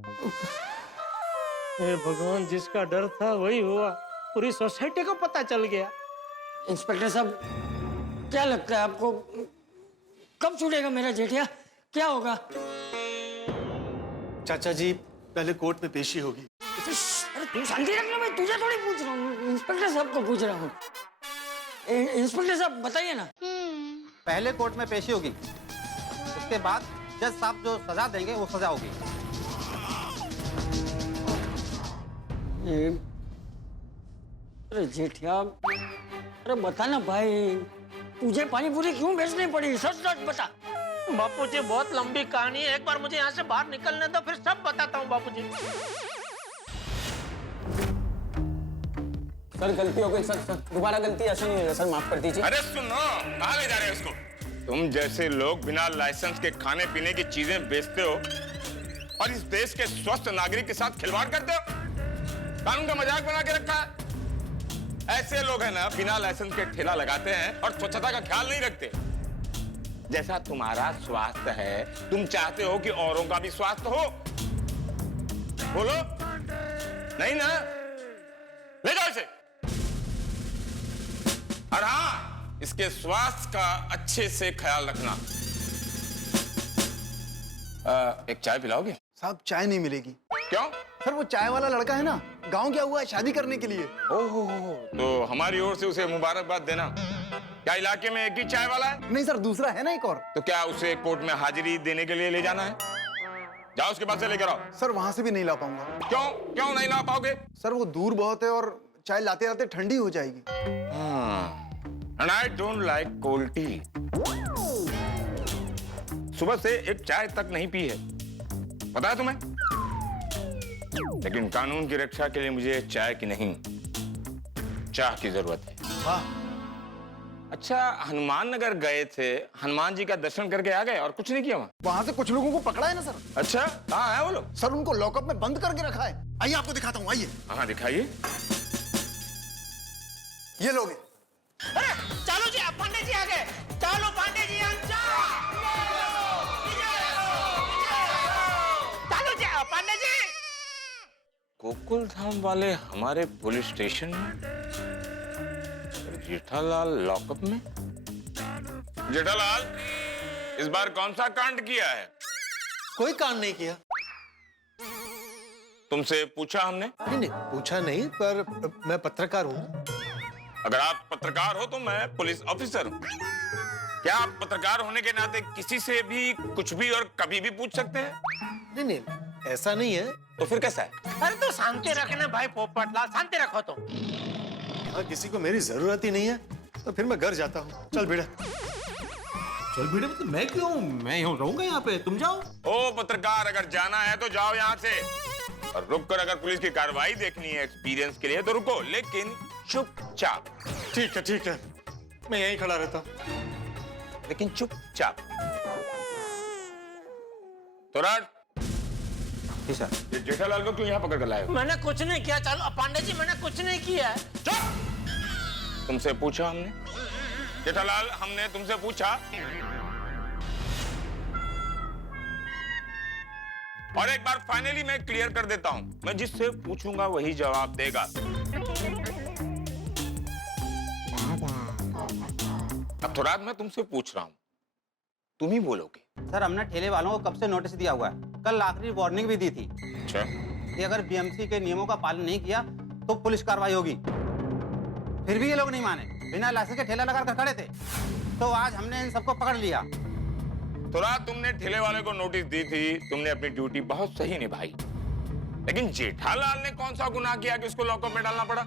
हे भगवान, जिसका डर था वही हुआ। पूरी सोसाइटी को पता चल गया। इंस्पेक्टर साहब, क्या लगता है आपको कब छूटेगा मेरा जेठिया? क्या होगा? चाचा जी पहले कोर्ट में पेशी होगी। अरे तू शांति रखना, मैं तुझे थोड़ी पूछ रहा हूँ, इंस्पेक्टर साहब को पूछ रहा हूँ। इंस्पेक्टर साहब बताइए ना। पहले कोर्ट में पेशी होगी, उसके बाद जज साहब जो सजा देंगे वो सजा होगी। अरे जेठिया, अरे बता ना भाई, तुझे पानी पूरी क्यों बेचनी पड़ी? सच सच बता। बापूजी बहुत लंबी कहानी है, एक बार मुझे यहाँ से बाहर निकलने दो, फिर सब बताता हूँ बापूजी। सर गलती हो गई सर, दोबारा गलती ऐसा नहीं होगा सर, माफ कर दीजिए। अरे सुनो, कहाँ ले जा रहे हो उसको? तुम जैसे लोग बिना लाइसेंस के खाने पीने की चीजें बेचते हो और इस देश के स्वस्थ नागरिक के साथ खिलवाड़ करते हो, कानून का मजाक बना के रखा है। ऐसे लोग हैं ना, बिना लाइसेंस के ठेला लगाते हैं और स्वच्छता का ख्याल नहीं रखते। जैसा तुम्हारा स्वास्थ्य है, तुम चाहते हो कि औरों का भी स्वास्थ्य हो। बोलो नहीं ना? ले जाओ इसे। और हाँ, इसके स्वास्थ्य का अच्छे से ख्याल रखना। एक चाय पिलाओगे? साहब चाय नहीं मिलेगी। क्यों? सर वो चाय वाला लड़का है ना, गांव गया हुआ है शादी करने के लिए। ओहो, तो हमारी ओर से उसे मुबारकबाद देना। क्या इलाके में एक ही चाय वाला है? नहीं सर, दूसरा है ना एक और। तो क्या उसे कोर्ट में हाजिरी देने के लिए ले जाना है? जाओ उसके पास से लेकर आओ। सर वहां से भी नहीं ला पाऊंगा। क्यों? क्यों नहीं ला पाओगे? सर वो दूर बहुत है और चाय लाते लाते ठंडी हो जाएगी। And I don't like cold tea. सुबह से एक चाय तक नहीं पी है, पता है तुम्हें? लेकिन कानून की रक्षा के लिए मुझे चाय की नहीं, चाय की जरूरत है। वाह। अच्छा, हनुमान नगर गए थे, हनुमान जी का दर्शन करके आ गए और कुछ नहीं किया वहां से कुछ लोगों को पकड़ा है ना सर। अच्छा, कहाँ है वो लोग? सर उनको लॉकअप में बंद करके रखा है। आइए आपको दिखाता हूँ, आइए। हाँ दिखाइए। ये लोग। अरे चलो जी, पांडे जी आ गए। चलो पांडे जी, चलो जी पांडे जी। गोकुल धाम वाले हमारे पुलिस स्टेशन में, जेठालाल लॉकअप में। जेठालाल, इस बार कौन सा कांड किया है? कोई कांड नहीं किया। तुमसे पूछा हमने? नहीं, पूछा नहीं, पर मैं पत्रकार हूँ। अगर आप पत्रकार हो तो मैं पुलिस ऑफिसर हूँ। क्या आप पत्रकार होने के नाते किसी से भी कुछ भी और कभी भी पूछ सकते हैं? नहीं, ऐसा नहीं है। तो फिर कैसा है? अरे तो शांति रखना भाई पोपटलाल, शांति रखो तुम। हाँ, किसी को मेरी जरूरत ही नहीं है, तो फिर मैं घर जाता हूँ। चल बेटा। चल बेटे, मैं क्यों? मैं यहाँ रहूंगा यहाँ पे, तुम जाओ। ओ पत्रकार, अगर जाना है तो जाओ यहाँ से, और रुक कर अगर पुलिस की कार्रवाई देखनी है एक्सपीरियंस के लिए तो रुको, लेकिन चुपचाप। ठीक है, मैं यहीं खड़ा रहता हूँ, लेकिन चुपचाप। तोराट, जी सर। ये जेठालाल को क्यों यहाँ पकड़ कर लाए हो? मैंने कुछ नहीं किया। चलो पांडे जी, मैंने कुछ नहीं किया है। चुप! तुमसे पूछा हमने? जेठालाल, हमने तुमसे पूछा। और एक बार फाइनली मैं क्लियर कर देता हूं, मैं जिससे पूछूंगा वही जवाब देगा। अब थोड़ा मैं तुमसे पूछ रहा हूं, तुम ही बोलोगे। सर, हमने ठेले वालों को कब से नोटिस दिया हुआ है, कल आखिरी वार्निंग भी दी थी। अच्छा। कि अगर बीएमसी के नियमों का पालन नहीं किया तो पुलिस कार्रवाई होगी। फिर भी ये लोग नहीं माने, बिना लाइसेंस के ठेला लगाकर खड़े थे। तो आज हमने इन सबको पकड़ लिया। थोड़ा तुमने ठेले वाले को नोटिस दी थी, तुमने अपनी ड्यूटी बहुत सही निभाई, लेकिन जेठालाल ने कौन सा गुनाह किया कि उसको लॉकअप में डालना पड़ा?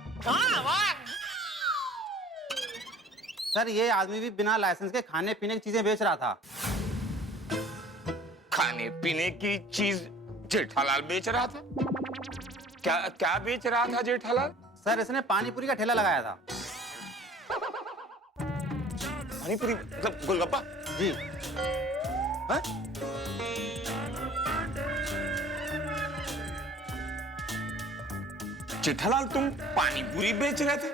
सर, ये आदमी भी बिना लाइसेंस के खाने पीने की चीजें बेच रहा था। खाने पीने की चीज जेठालाल बेच रहा था? क्या बेच रहा था जेठालाल? सर, इसने पानी पूरी का ठेला लगाया था। पानी पूरी मतलब गोलगप्पा? जी। हाँ? जेठालाल, तुम पानी पूरी बेच रहे थे?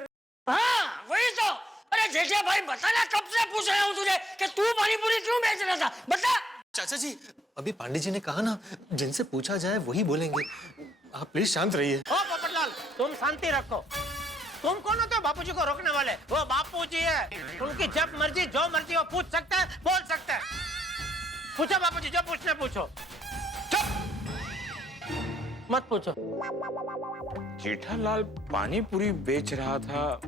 हाँ, वही तो। अरे जेठा भाई, बताना, कब से पूछ रहा हूँ तुझे कि तू पानी पूरी क्यों बेच रहा था, बता। चाचा जी, अभी पांडे जी ने कहा ना, जिनसे पूछा जाए वही बोलेंगे। आप प्लीज शांत रहिए। ओ पोपटलाल, तुम शांति रखो। तुम कौन होते हो बापूजी को रोकने वाले? वो बापूजी है, उनकी जब मर्जी जो मर्जी वो पूछ सकता है, बोल सकता है। पूछो बापूजी, जो पूछना पूछो। मत पूछो। जेठालाल पानी पूरी बेच रहा था,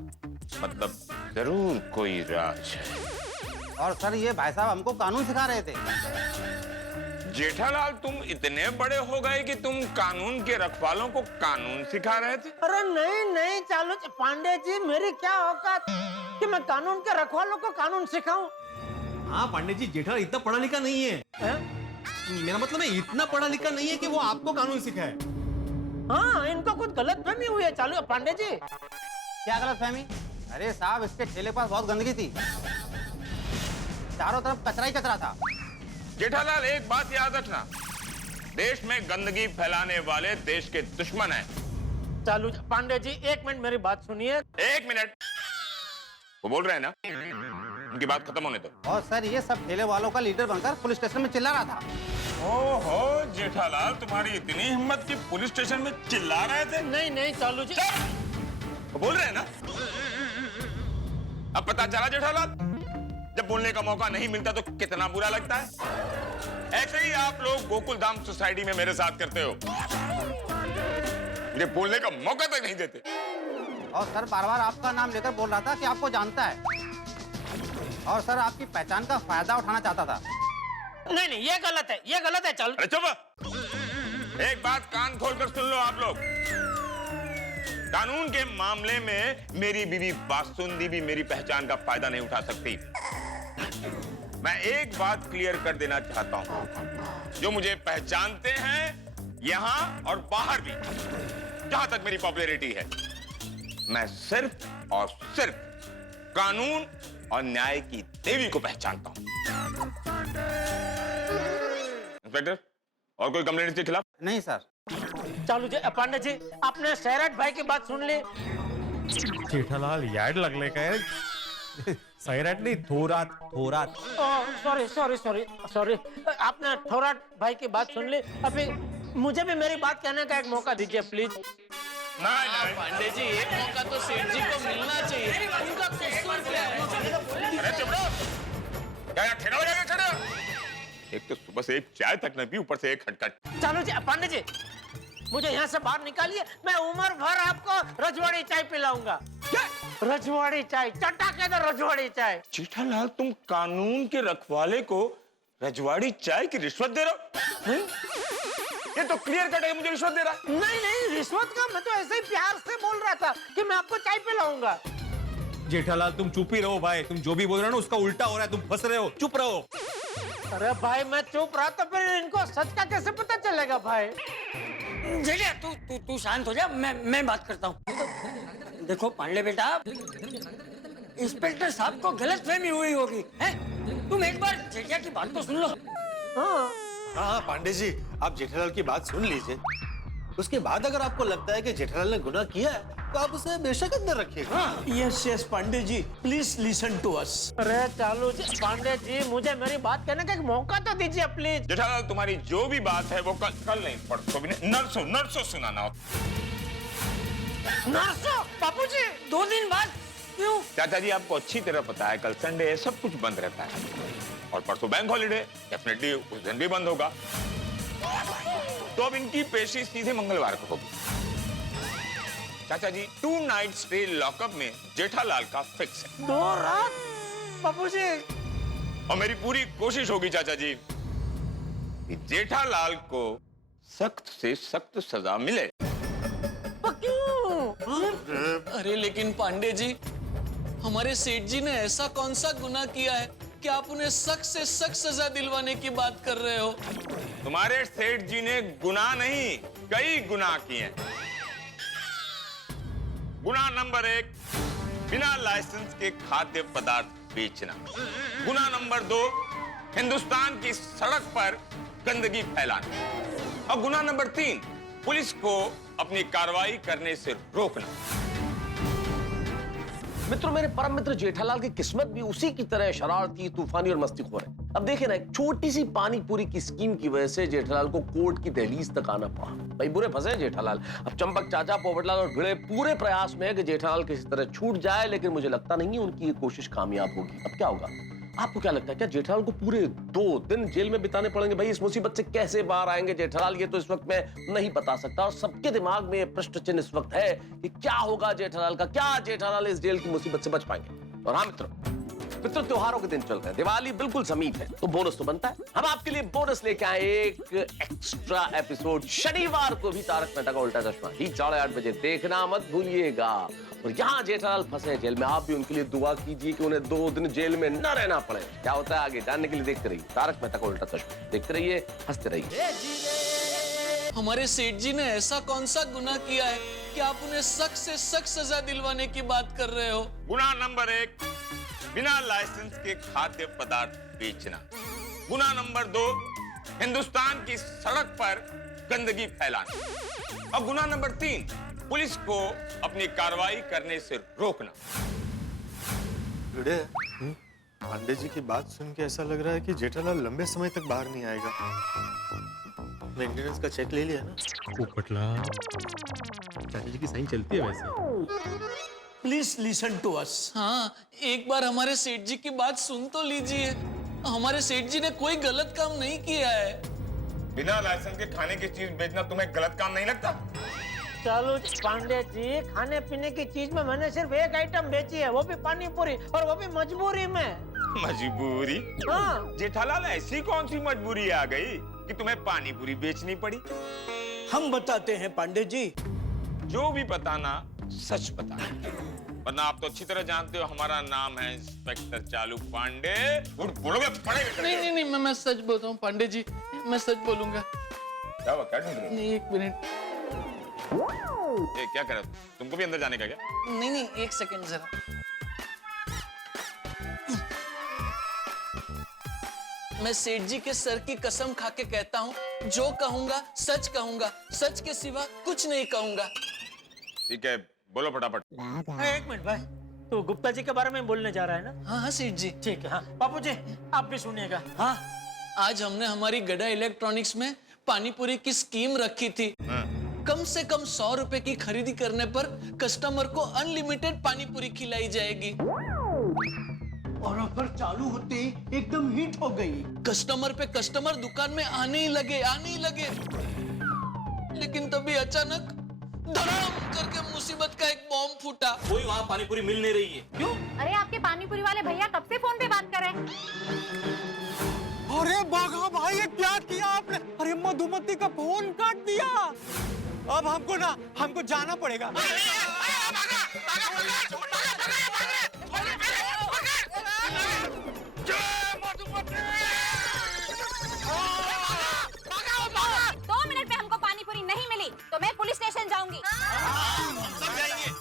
मतलब जरूर कोई राज है। और सर, ये भाई साहब हमको कानून सिखा रहे थे। जेठालाल, तुम इतने बड़े हो गए कि तुम कानून के रखवालों को कानून सिखा रहे थे? अरे नहीं चालू पांडे जी, मेरी क्या औकात कि मैं कानून के रखवालों को कानून सिखाऊं? हाँ पांडे जी, जेठालाल इतना पढ़ा लिखा नहीं है। मेरा मतलब है, इतना पढ़ा लिखा नहीं है कि वो आपको कानून सिखाए। हाँ, इनको कुछ गलतफहमी हुई है चालू पांडे जी। क्या गलतफहमी? अरे साहब, इसके ठेले के पास बहुत गंदगी थी, चारों तरफ कचरा ही कचरा था। जेठालाल, एक बात याद रखना, देश में गंदगी फैलाने वाले देश के दुश्मन हैं। चालू पांडे जी, एक मिनट मेरी बात सुनिए। एक मिनट, वो बोल रहे हैं ना, उनकी बात खत्म होने दो। और सर, ये सब ठेले वालों का लीडर बनकर पुलिस स्टेशन में चिल्ला रहा था। ओहो जेठालाल, तुम्हारी इतनी हिम्मत कि पुलिस स्टेशन में चिल्ला रहे थे? नहीं चालू जी, वो बोल रहे हैं ना। अब पता चला जेठालाल, जब बोलने का मौका नहीं मिलता तो कितना बुरा लगता है। ऐसे ही आप लोग गोकुल धाम सोसाइटी में मेरे साथ करते हो, मुझे बोलने का मौका तक नहीं देते। और सर, बार बार आपका नाम लेकर बोल रहा था कि आपको जानता है, और सर आपकी पहचान का फायदा उठाना चाहता था। नहीं, ये गलत है चालू। अरे चुप! एक बात कान खोलकर सुन लो आप लोग, कानून के मामले में मेरी बीवी बासुंदी भी मेरी पहचान का फायदा नहीं उठा सकती। मैं एक बात क्लियर कर देना चाहता हूं, जो मुझे पहचानते हैं यहां और बाहर भी, जहां तक मेरी पॉपुलैरिटी है, मैं सिर्फ और सिर्फ कानून और न्याय की देवी को पहचानता हूं। इंस्पेक्टर, और कोई कंप्लेंट इसके खिलाफ? नहीं सर। चालू जी, पांडे जी, आपने सैराट भाई की बात सुन ली? जेठालाल याड लागले काय? सैराट नहीं, थोरात। सॉरी, आपने थोराट भाई की बात सुन ली। अभी मुझे भी मेरी बात कहने का एक मौका दीजिए प्लीज। नहीं पांडे जी एक मौका तो सेठ जी को मिलना चाहिए, उनका कसूर क्या है? अरे चुप रहो। क्या यहाँ ठेका लगाएगा खड़े हो? एक तो सुबह से एक चाय तक नहीं पी, ऊपर से एक खटखट। चलो जी पांडे जी, मुझे यहाँ से बाहर निकालिए, मैं उम्र भर आपको रजवाड़ी चाय पिलाऊंगा। क्या? रजवाड़ी चाय, चटाकेदार रजवाड़ी चाय। जेठालाल, तुम कानून के रखवाले को रजवाड़ी चाय की रिश्वत दे रहे हो? ये तो क्लियर कट है, मुझे रिश्वत दे रहा है। नहीं रिश्वत का, मैं तो ऐसे ही प्यार से बोल रहा था कि मैं आपको चाय पिलाऊंगा। जेठालाल तुम चुप ही रहो भाई, तुम जो भी बोल रहे हो ना उसका उल्टा हो रहा है, तुम फंस रहे हो, चुप रहो। अरे भाई मैं चुप रहा तो फिर इनको सच का कैसे पता चलेगा भाई? जेठा तू शांत हो जा, मैं बात करता हूँ। देखो पांडे बेटा, इंस्पेक्टर साहब को गलतफहमी हुई होगी, हैं? तुम एक बार जेठा की बात तो सुन लो। हाँ पांडे जी, आप जेठालाल की बात सुन लीजिए। उसके बाद अगर आपको लगता है कि जेठालाल ने गुनाह किया है तो आप उसे बेशक अंदर रखिएगा। Yes Pandey ji, please listen to us. अरे चालू जी, पांडे जी मुझे मेरी बात कहने का एक मौका तो दीजिए प्लीज। जेठालाल, तुम्हारी जो भी बात है वो कल नहीं, परसों भी नहीं, नरसों सुनाना हो। नरसों? बापूजी 2 दिन बाद क्यों? चाचा जी, आपको अच्छी तरह पता है कल संडे है, सब कुछ बंद रहता है, और परसों बैंक हॉलिडे, डेफिनेटली उस दिन भी बंद होगा। तो अब इनकी पेशी सीधे मंगलवार को होगी। चाचा जी, 2 नाइट स्टे लॉकअप में जेठालाल का फिक्स है। 2 रात? बापूजी, और मेरी पूरी कोशिश होगी चाचा जी कि जेठालाल को सख्त से सख्त सजा मिले। अरे लेकिन पांडे जी, हमारे सेठ जी ने ऐसा कौन सा गुनाह किया है कि आप उन्हें सख्त से सख्त सजा दिलवाने की बात कर रहे हो? तुम्हारे सेठ जी ने गुनाह नहीं, कई गुनाह किए हैं। गुनाह नंबर 1, बिना लाइसेंस के खाद्य पदार्थ बेचना। गुनाह नंबर 2, हिंदुस्तान की सड़क पर गंदगी फैलाना। और गुनाह नंबर 3, पुलिस को अपनी कार्रवाई करने से रोकना। मित्रों, मेरे परम मित्र जेठालाल की किस्मत भी उसी की तरह शरारती, तूफानी और मस्तीखोर है। अब देखिए ना, एक छोटी सी पानी पूरी की स्कीम की वजह से जेठालाल को कोर्ट की दहलीज तक आना पड़ा। भाई बुरे फंसे जेठालाल। अब चंपक चाचा, पोपटलाल और भिड़े पूरे प्रयास में है कि जेठालाल किसी तरह छूट जाए, लेकिन मुझे लगता नहीं है उनकी ये कोशिश कामयाब होगी। अब क्या होगा? आपको क्या लगता है, क्या जेठालाल को पूरे 2 दिन जेल में बिताने पड़ेंगे? भाई इस मुसीबत से कैसे बाहर आएंगे जेठालाल, ये तो इस वक्त मैं नहीं बता सकता। और सबके दिमाग में ये प्रश्न चिन्ह इस वक्त है कि क्या होगा जेठालाल का, क्या जेठालाल इस जेल की मुसीबत से बच पाएंगे? और हाँ मित्रों, त्योहारों के दिन चल रहे हैं, दिवाली बिल्कुल समीप है, तो बोनस तो बनता है। हम आपके लिए बोनस लेके आए एक एक्स्ट्रा एपिसोड। शनिवार को भी तारक मेहता का उल्टा चश्मा ठीक 8:30 बजे देखना मत भूलिएगा। और यहाँ जेठालाल फंसे जेल में, आप भी उनके लिए दुआ कीजिए कि उन्हें 2 दिन जेल में न रहना पड़े। क्या होता है आगे जानने के लिए देखते रहिए तारक मेहता का उल्टा चश्मा। देखते रहिए, हंसते रहिए। हमारे सेठ जी ने ऐसा कौन सा गुनाह किया है कि आप उन्हें सख्त से सख्त सजा दिलवाने की बात कर रहे हो? गुनाह नंबर 1, बिना लाइसेंस के खाद्य पदार्थ बेचना। गुनाह नंबर 2, हिंदुस्तान की सड़क पर गंदगी फैलाना। और गुनाह नंबर 3, पुलिस को अपनी कार्रवाई करने से रोकना। भिड़े, पांडे जी की बात सुन के ऐसा लग रहा है कि जेठालाल लंबे समय तक बाहर नहीं आएगा। मेंटेनेंस का चेक ले लिया ना? पोपटलाल, चाचा जी की साइन चलती है वैसे। Please listen to us. हाँ, एक बार हमारे सेठ जी की बात सुन तो लीजिए। हमारे सेठ जी ने कोई गलत काम नहीं किया है। बिना लाइसेंस के खाने की चीज बेचना तुम्हें गलत काम नहीं लगता? चलो पांडे जी, खाने पीने की चीज में मैंने सिर्फ एक आइटम बेची है, वो भी पानी पूरी, और वो भी मजबूरी में। मजबूरी? हाँ। जेठालाल, ऐसी कौन सी मजबूरी आ गई कि तुम्हें पानी पूरी बेचनी पड़ी? हम बताते हैं पांडे जी। जो भी बताना सच बताना, वरना आप तो अच्छी तरह जानते हो हमारा नाम है इंस्पेक्टर चालू पांडे। झूठ बोलोगे पड़ेगा। नहीं, मैं सच बोलता हूँ पांडे जी, मैं सच बोलूंगा। क्या हुआ, क्या ढूंढ रहे हो? नहीं, 1 मिनट। क्या कर रहे हो? तुमको भी अंदर जाने का क्या? नहीं, 1 सेकंड जरा। मैं सेठ जी के सर की कसम खा के कहता हूँ, जो कहूंगा सच कहूंगा, सच के सिवा कुछ नहीं कहूंगा। ठीक है, बोलो फटाफट। 1 मिनट भाई, तो गुप्ता जी के बारे में बोलने जा रहा है ना? हाँ सेठ जी। ठीक है। हाँ बापू जी, आप भी सुनिएगा। हाँ, आज हमने हमारी गड़ा इलेक्ट्रॉनिक्स में पानी पूरी की स्कीम रखी थी। कम से कम 100 रुपए की खरीदी करने पर कस्टमर को अनलिमिटेड पानी पूरी खिलाई जाएगी। और ऑफर चालू होते ही एकदम हिट हो गई। कस्टमर पे कस्टमर दुकान में आने ही लगे। लेकिन तभी अचानक धड़ाम करके मुसीबत का एक बॉम्ब फूटा। कोई वहाँ पानी पूरी मिल नहीं रही है। क्यों? अरे आपके पानीपुरी वाले भैया कब से फोन पे बात कर रहे हैं? अरे बाघा भाई ये क्या किया आपने? अरे मधुमती का फोन काट दिया। अब हमको जाना पड़ेगा। नहीं मिली तो मैं पुलिस स्टेशन जाऊंगी।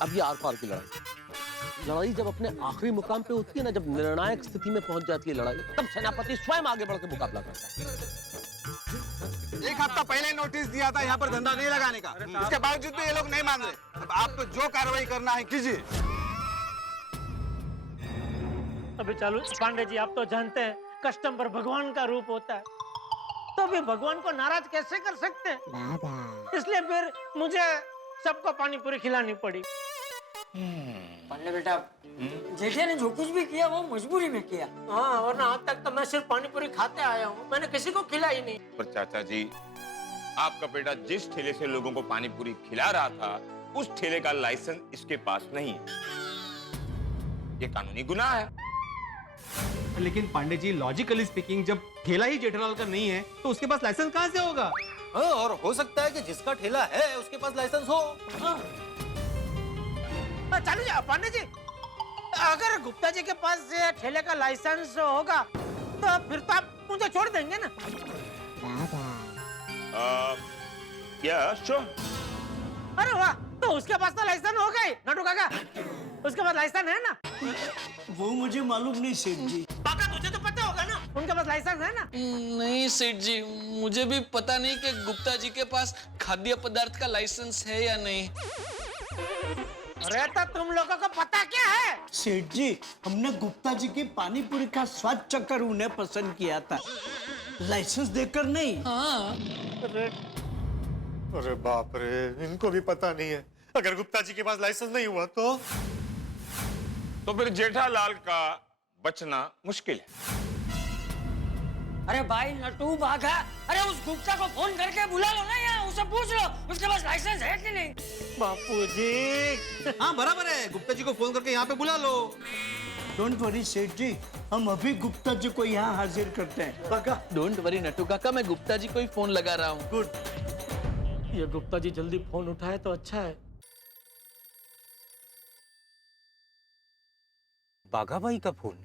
अब ये आर पार की लड़ाई जब अपने आखिरी मुकाम पे होती है ना, जब निर्णायक स्थिति में पहुंच जाती है लड़ाई, तब सेनापति स्वयं आगे बढ़कर मुकाबला करता है। एक हफ्ता पहले नोटिस दिया था यहाँ पर धंधा नहीं लगाने का, इसके बावजूद भी ये लोग नहीं मान रहे। अब आपको जो कार्रवाई करना है कीजिए। अभी चालू पांडे जी, आप तो जानते हैं कस्टमर भगवान का रूप होता है, तो भी भगवान को नाराज कैसे कर सकते हैं? इसलिए फिर मुझे सबको पानी पूरी खिलानी पड़ी। पांडे बेटा, जेठे ने जो कुछ भी किया वो मजबूरी में किया। हाँ, वरना आज तक तो मैं सिर्फ पानी पूरी खाते आया हूँ, मैंने किसी को खिलाई नहीं। पर चाचा जी, आपका बेटा जिस ठेले से लोगों को पानी पूरी खिला रहा था, उस ठेले का लाइसेंस इसके पास नहीं है। ये कानूनी गुनाह है। लेकिन पांडे जी, लॉजिकली स्पीकिंग, जब ठेला ही जेठालाल का नहीं है तो उसके पास लाइसेंस कहाँ से होगा? और हो सकता है कि जिसका ठेला है उसके पास लाइसेंस हो। चालू जी, पांडे जी, अगर गुप्ता जी के पास ठेले का लाइसेंस होगा तो फिर तो आप मुझे छोड़ देंगे ना? क्या श्योर? अरे वाह, तो उसके पास तो लाइसेंस हो गई। नटू काका, उसके पास लाइसेंस है ना? वो मुझे मालूम नहीं सेठ जी। काका, तुझे तो पता होगा ना, उनके पास लाइसेंस है ना? नहीं सेठ जी, मुझे भी पता नहीं कि गुप्ता जी के पास खाद्य पदार्थ का लाइसेंस है या नहीं। अरे तो तुम लोगों को पता क्या है? सेठ जी, हमने गुप्ता जी की पानी पूरी का स्वाद चक्कर उन्हें पसंद किया था, लाइसेंस देकर नहीं। हाँ। अरे बाप रे, इनको भी पता नहीं है। अगर गुप्ता जी के पास लाइसेंस नहीं हुआ तो फिर जेठालाल का बचना मुश्किल है। अरे भाई नटू बाघा, अरे उस गुप्ता को फोन करके बुला लो ना यहाँ, उसे पूछ लो उसके पास लाइसेंस है कि नहीं। बापूजी, हाँ बराबर है, गुप्ता जी को फोन करके यहाँ पे बुला लो। डोंट वरी सेठ जी, हम अभी गुप्ता जी को यहाँ हाजिर करते हैं। बाघा, डोंट वरी नटू काका, मैं गुप्ता जी को ही फोन लगा रहा हूँ। गुड। ये गुप्ता जी जल्दी फोन उठाए तो अच्छा है। बाघा भाई का फोन?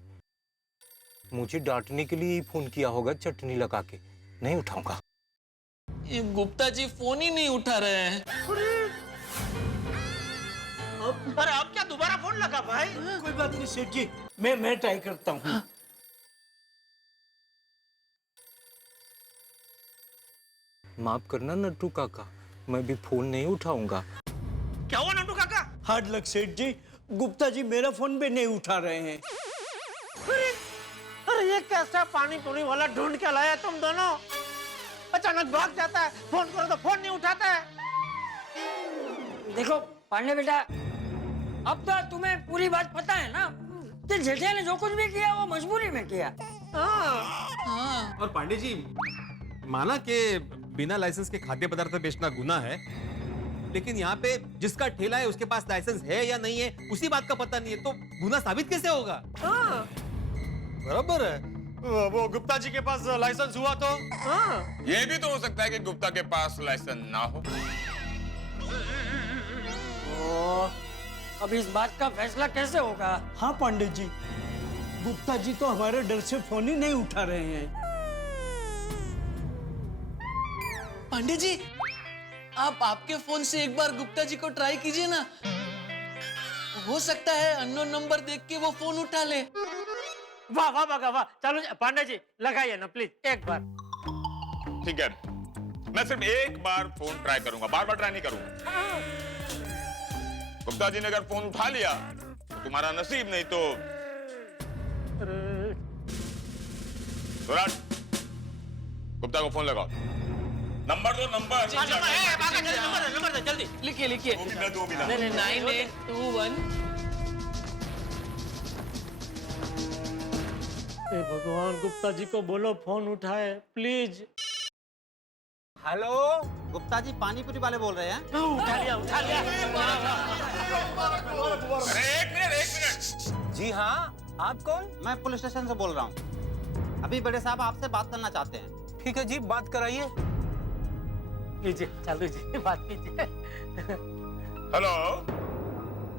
मुझे डांटने के लिए ही फोन किया होगा, चटनी लगा के। नहीं उठाऊंगा। ये गुप्ता जी फोन ही नहीं उठा रहे हैं। अरे अब क्या दोबारा फोन लगा भाई? कोई बात नहीं सेठ जी, मैं ट्राई करता हूँ। माफ करना नट्टू काका, मैं भी फोन नहीं उठाऊंगा। क्या हुआ नट्टू काका? हार्ड लक सेठ जी, गुप्ता जी मेरा फोन भी नहीं उठा रहे हैं। अरे ये कैसा पानी पूरी वाला ढूंढ के लाया तुम दोनों? अचानक भाग जाता है, फोन करो तो फोन नहीं उठाता है। देखो पांडे बेटा, अब तो तुम्हें पूरी बात पता है ना कि जेठे ने जो कुछ भी किया वो मजबूरी में किया। हाँ। और पांडे जी, माना कि बिना लाइसेंस के खाद्य पदार्थ बेचना गुनाह है, लेकिन यहाँ पे जिसका ठेला है उसके पास लाइसेंस है या नहीं है उसी बात का पता नहीं है, तो गुनाह साबित कैसे होगा? बराबर है, वो गुप्ता जी के पास लाइसेंस हुआ तो? ये भी तो हो सकता है कि गुप्ता के पास लाइसेंस ना हो। अब इस बात का फैसला कैसे होगा? हाँ पांडे जी, गुप्ता जी तो हमारे डर से फोन ही नहीं उठा रहे हैं। पांडे जी, आप आपके फोन से एक बार गुप्ता जी को ट्राई कीजिए ना, हो सकता है अननोन नंबर देख के वो फोन उठा ले। वाह वाह वाह वाह, चलो पांडे जी लगाइए ना प्लीज एक बार। ठीक है, मैं सिर्फ एक बार फोन ट्राई करूंगा, बार बार ट्राई नहीं करूंगा। गुप्ता जी ने अगर फोन उठा लिया तो तुम्हारा नसीब, नहीं तो विराट, गुप्ता को फोन लगाओ। नंबर दो, नंबर। नंबर दे जल्दी। लिखिए लिखिए। वो भी मैं दो, वो भी ना। नहीं 9821। हे भगवान, गुप्ता जी को बोलो फोन उठाए प्लीज। हेलो, गुप्ता जी पानी पूरी वाले बोल रहे हैं? उठा लिया उठा लिया। अरे एक मिनट। जी हाँ, आप कौन? मैं पुलिस स्टेशन से बोल रहा हूँ। अभी बड़े साहब आपसे बात करना चाहते हैं। ठीक है जी, बात कराइए। लीजिए चालू जी, बात कीजिए। हेलो,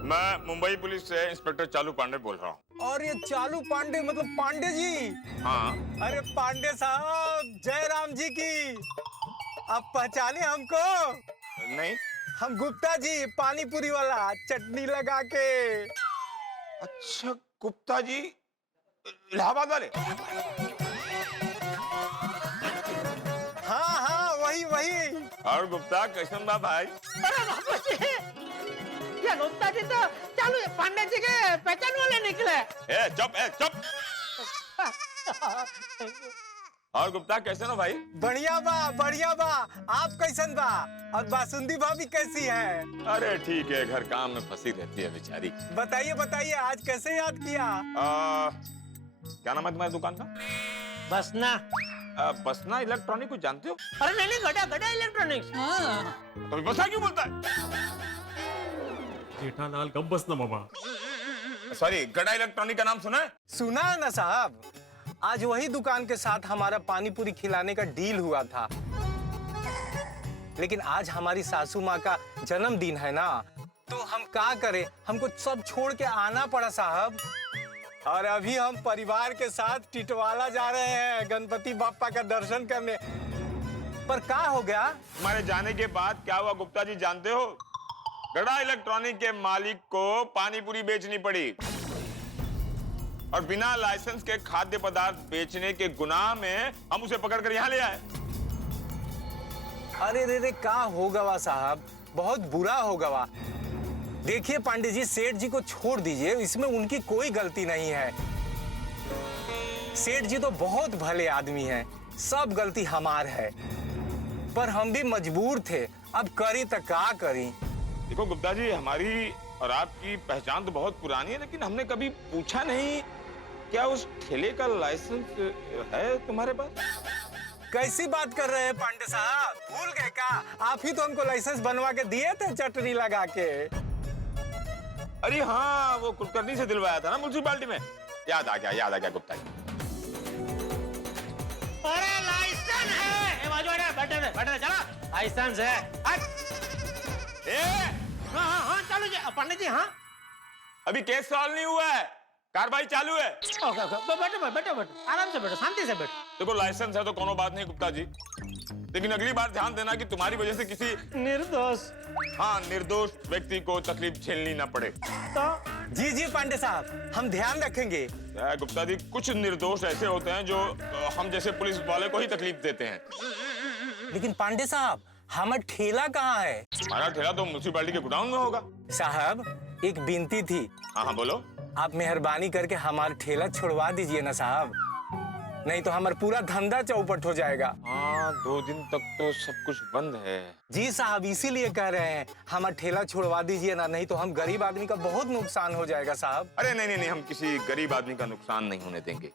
मैं मुंबई पुलिस से इंस्पेक्टर चालू पांडे बोल रहा हूँ। और ये चालू पांडे मतलब पांडे जी? हाँ। अरे पांडे साहब, जय राम जी की। आप पहचाने हमको? नहीं। हम गुप्ता जी, पानी पूरी वाला, चटनी लगा के। अच्छा, गुप्ता जी इलाहाबाद वाले? हाँ हाँ, वही। और गुप्ता कैसन बा भाई? अरे बाबा जी, ये गुप्ता जी तो चालू पांडे जी के पहचान वाले निकले। ए चुप। और गुप्ता कैसे हो भाई? बढ़िया बा। आप कैसन बा? और बासुंदी भाभी कैसी है? अरे ठीक है, घर काम में फंसी रहती है बेचारी। बताइए, आज कैसे याद किया? क्या नाम है तुम्हारी दुकान का? बसना। बसना इलेक्ट्रॉनिक को जानते हो? अरे नहीं, गड़ा इलेक्ट्रॉनिक्स। तो बसना क्यों बोलता है? जेठालाल कब बसना मामा? सॉरी, गड़ा इलेक्ट्रॉनिक का नाम सुना है? सुना है ना साहब, आज वही दुकान के साथ हमारा पानी पूरी खिलाने का डील हुआ था। लेकिन आज हमारी सासू माँ का जन्मदिन है ना, तो हम क्या करें, हमको सब छोड़ के आना पड़ा साहब। और अभी हम परिवार के साथ टिटवाला जा रहे हैं गणपति बाप्पा का दर्शन करने। पर क्या हो गया? हमारे जाने के बाद क्या हुआ गुप्ता जी जानते हो? गड़ा इलेक्ट्रॉनिक के मालिक को पानी पूरी बेचनी पड़ी और बिना लाइसेंस के खाद्य पदार्थ बेचने के गुनाह में हम उसे पकड़कर यहाँ ले आए। अरे रे क्या हो गवा साहब, बहुत बुरा हो गवा। देखिए पांडे जी, सेठ जी को छोड़ दीजिए, इसमें उनकी कोई गलती नहीं है। सेठ जी तो बहुत भले आदमी हैं, सब गलती हमार है। पर हम भी मजबूर थे, अब करी तो क्या करी। देखो गुप्ता जी, हमारी और आपकी पहचान तो बहुत पुरानी है, लेकिन हमने कभी पूछा नहीं क्या उस ठेले का लाइसेंस है तुम्हारे पास? कैसी बात कर रहे हैं पांडे साहब, भूल गए क्या? आप ही तो हमको लाइसेंस बनवा के दिए थे चटनी लगा के। अरे हाँ, वो कुलकर्णी से दिलवाया था ना म्युनिसिपालिटी में। याद आ गया गुप्ता जी। अरे लाइसेंस है, बैठे चला, लाइसेंस है। हाँ चालू जी, पंडित जी। हाँ, अभी केस सॉल्व नहीं हुआ है, कार्रवाई चालू है। बैठो, आराम से बैठो, शांति से बैठो। देखो लाइसेंस है तो कोनो बात नहीं गुप्ता जी, लेकिन अगली बार ध्यान देना कि तुम्हारी वजह से किसी निर्दोष व्यक्ति को तकलीफ झेलनी ना पड़े। तो जी पांडे साहब, हम ध्यान रखेंगे। गुप्ता जी, कुछ निर्दोष ऐसे होते हैं जो हम जैसे पुलिस वाले को ही तकलीफ देते हैं। लेकिन पांडे साहब, हमारा ठेला कहाँ है? हमारा ठेला तो म्युनिसिपालिटी के गोडाउन में होगा। साहब, एक विनती थी। हाँ बोलो। आप मेहरबानी करके हमारा ठेला छुड़वा दीजिए ना साहब, नहीं तो हमारा पूरा धंधा चौपट हो जाएगा। हाँ, 2 दिन तक तो सब कुछ बंद है। जी साहब, इसीलिए कह रहे हैं हमारा ठेला छुड़वा दीजिए ना, नहीं तो हम गरीब आदमी का बहुत नुकसान हो जाएगा साहब। अरे नहीं, हम किसी गरीब आदमी का नुकसान नहीं होने देंगे।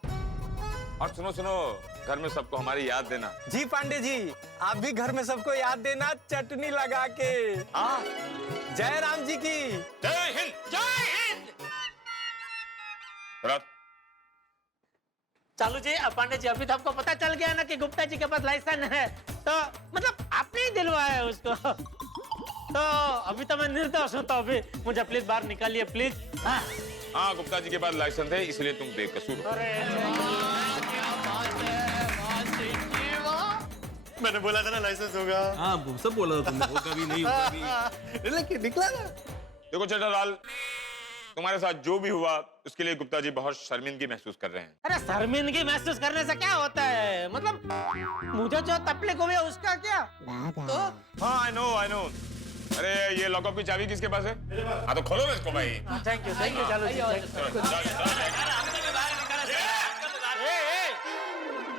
और सुनो, घर में सबको हमारी याद देना। जी पांडे जी, आप भी घर में सबको याद देना चटनी लगा के। हाँ, जय राम जी की। जय हिंद। चालू जी, पांडे जी, अभी तो आपको पता चल गया ना कि गुप्ता जी के पास लाइसेंस है, तो मतलब आपने ही दिलवाया है उसको। तो अभी तो मैं निर्दोष हूँ, तो अभी मुझे प्लीज बाहर निकालिए प्लीज। हाँ, गुप्ता जी के पास लाइसेंस है, इसलिए तुम बेकसूर हो। मैंने बोला था ना लाइसेंस होगा। हाँ, सब बोला था तुमने, होगा भी नहीं होगा भी। लेकिन निकला ना। देखो जेठालाल, तुम्हारे साथ जो भी हुआ उसके लिए गुप्ता जी बहुत शर्मिंदगी महसूस कर रहे हैं। अरे शर्मिंदगी महसूस करने से क्या होता है, मतलब मुझे जो तकलीफ हुई है उसका क्या? तो हाँ, आई नो। अरे ये लॉकअप की चाबी किसके पास है? हाँ तो खोलो ना इसको भाई। थैंक यू चालू जी।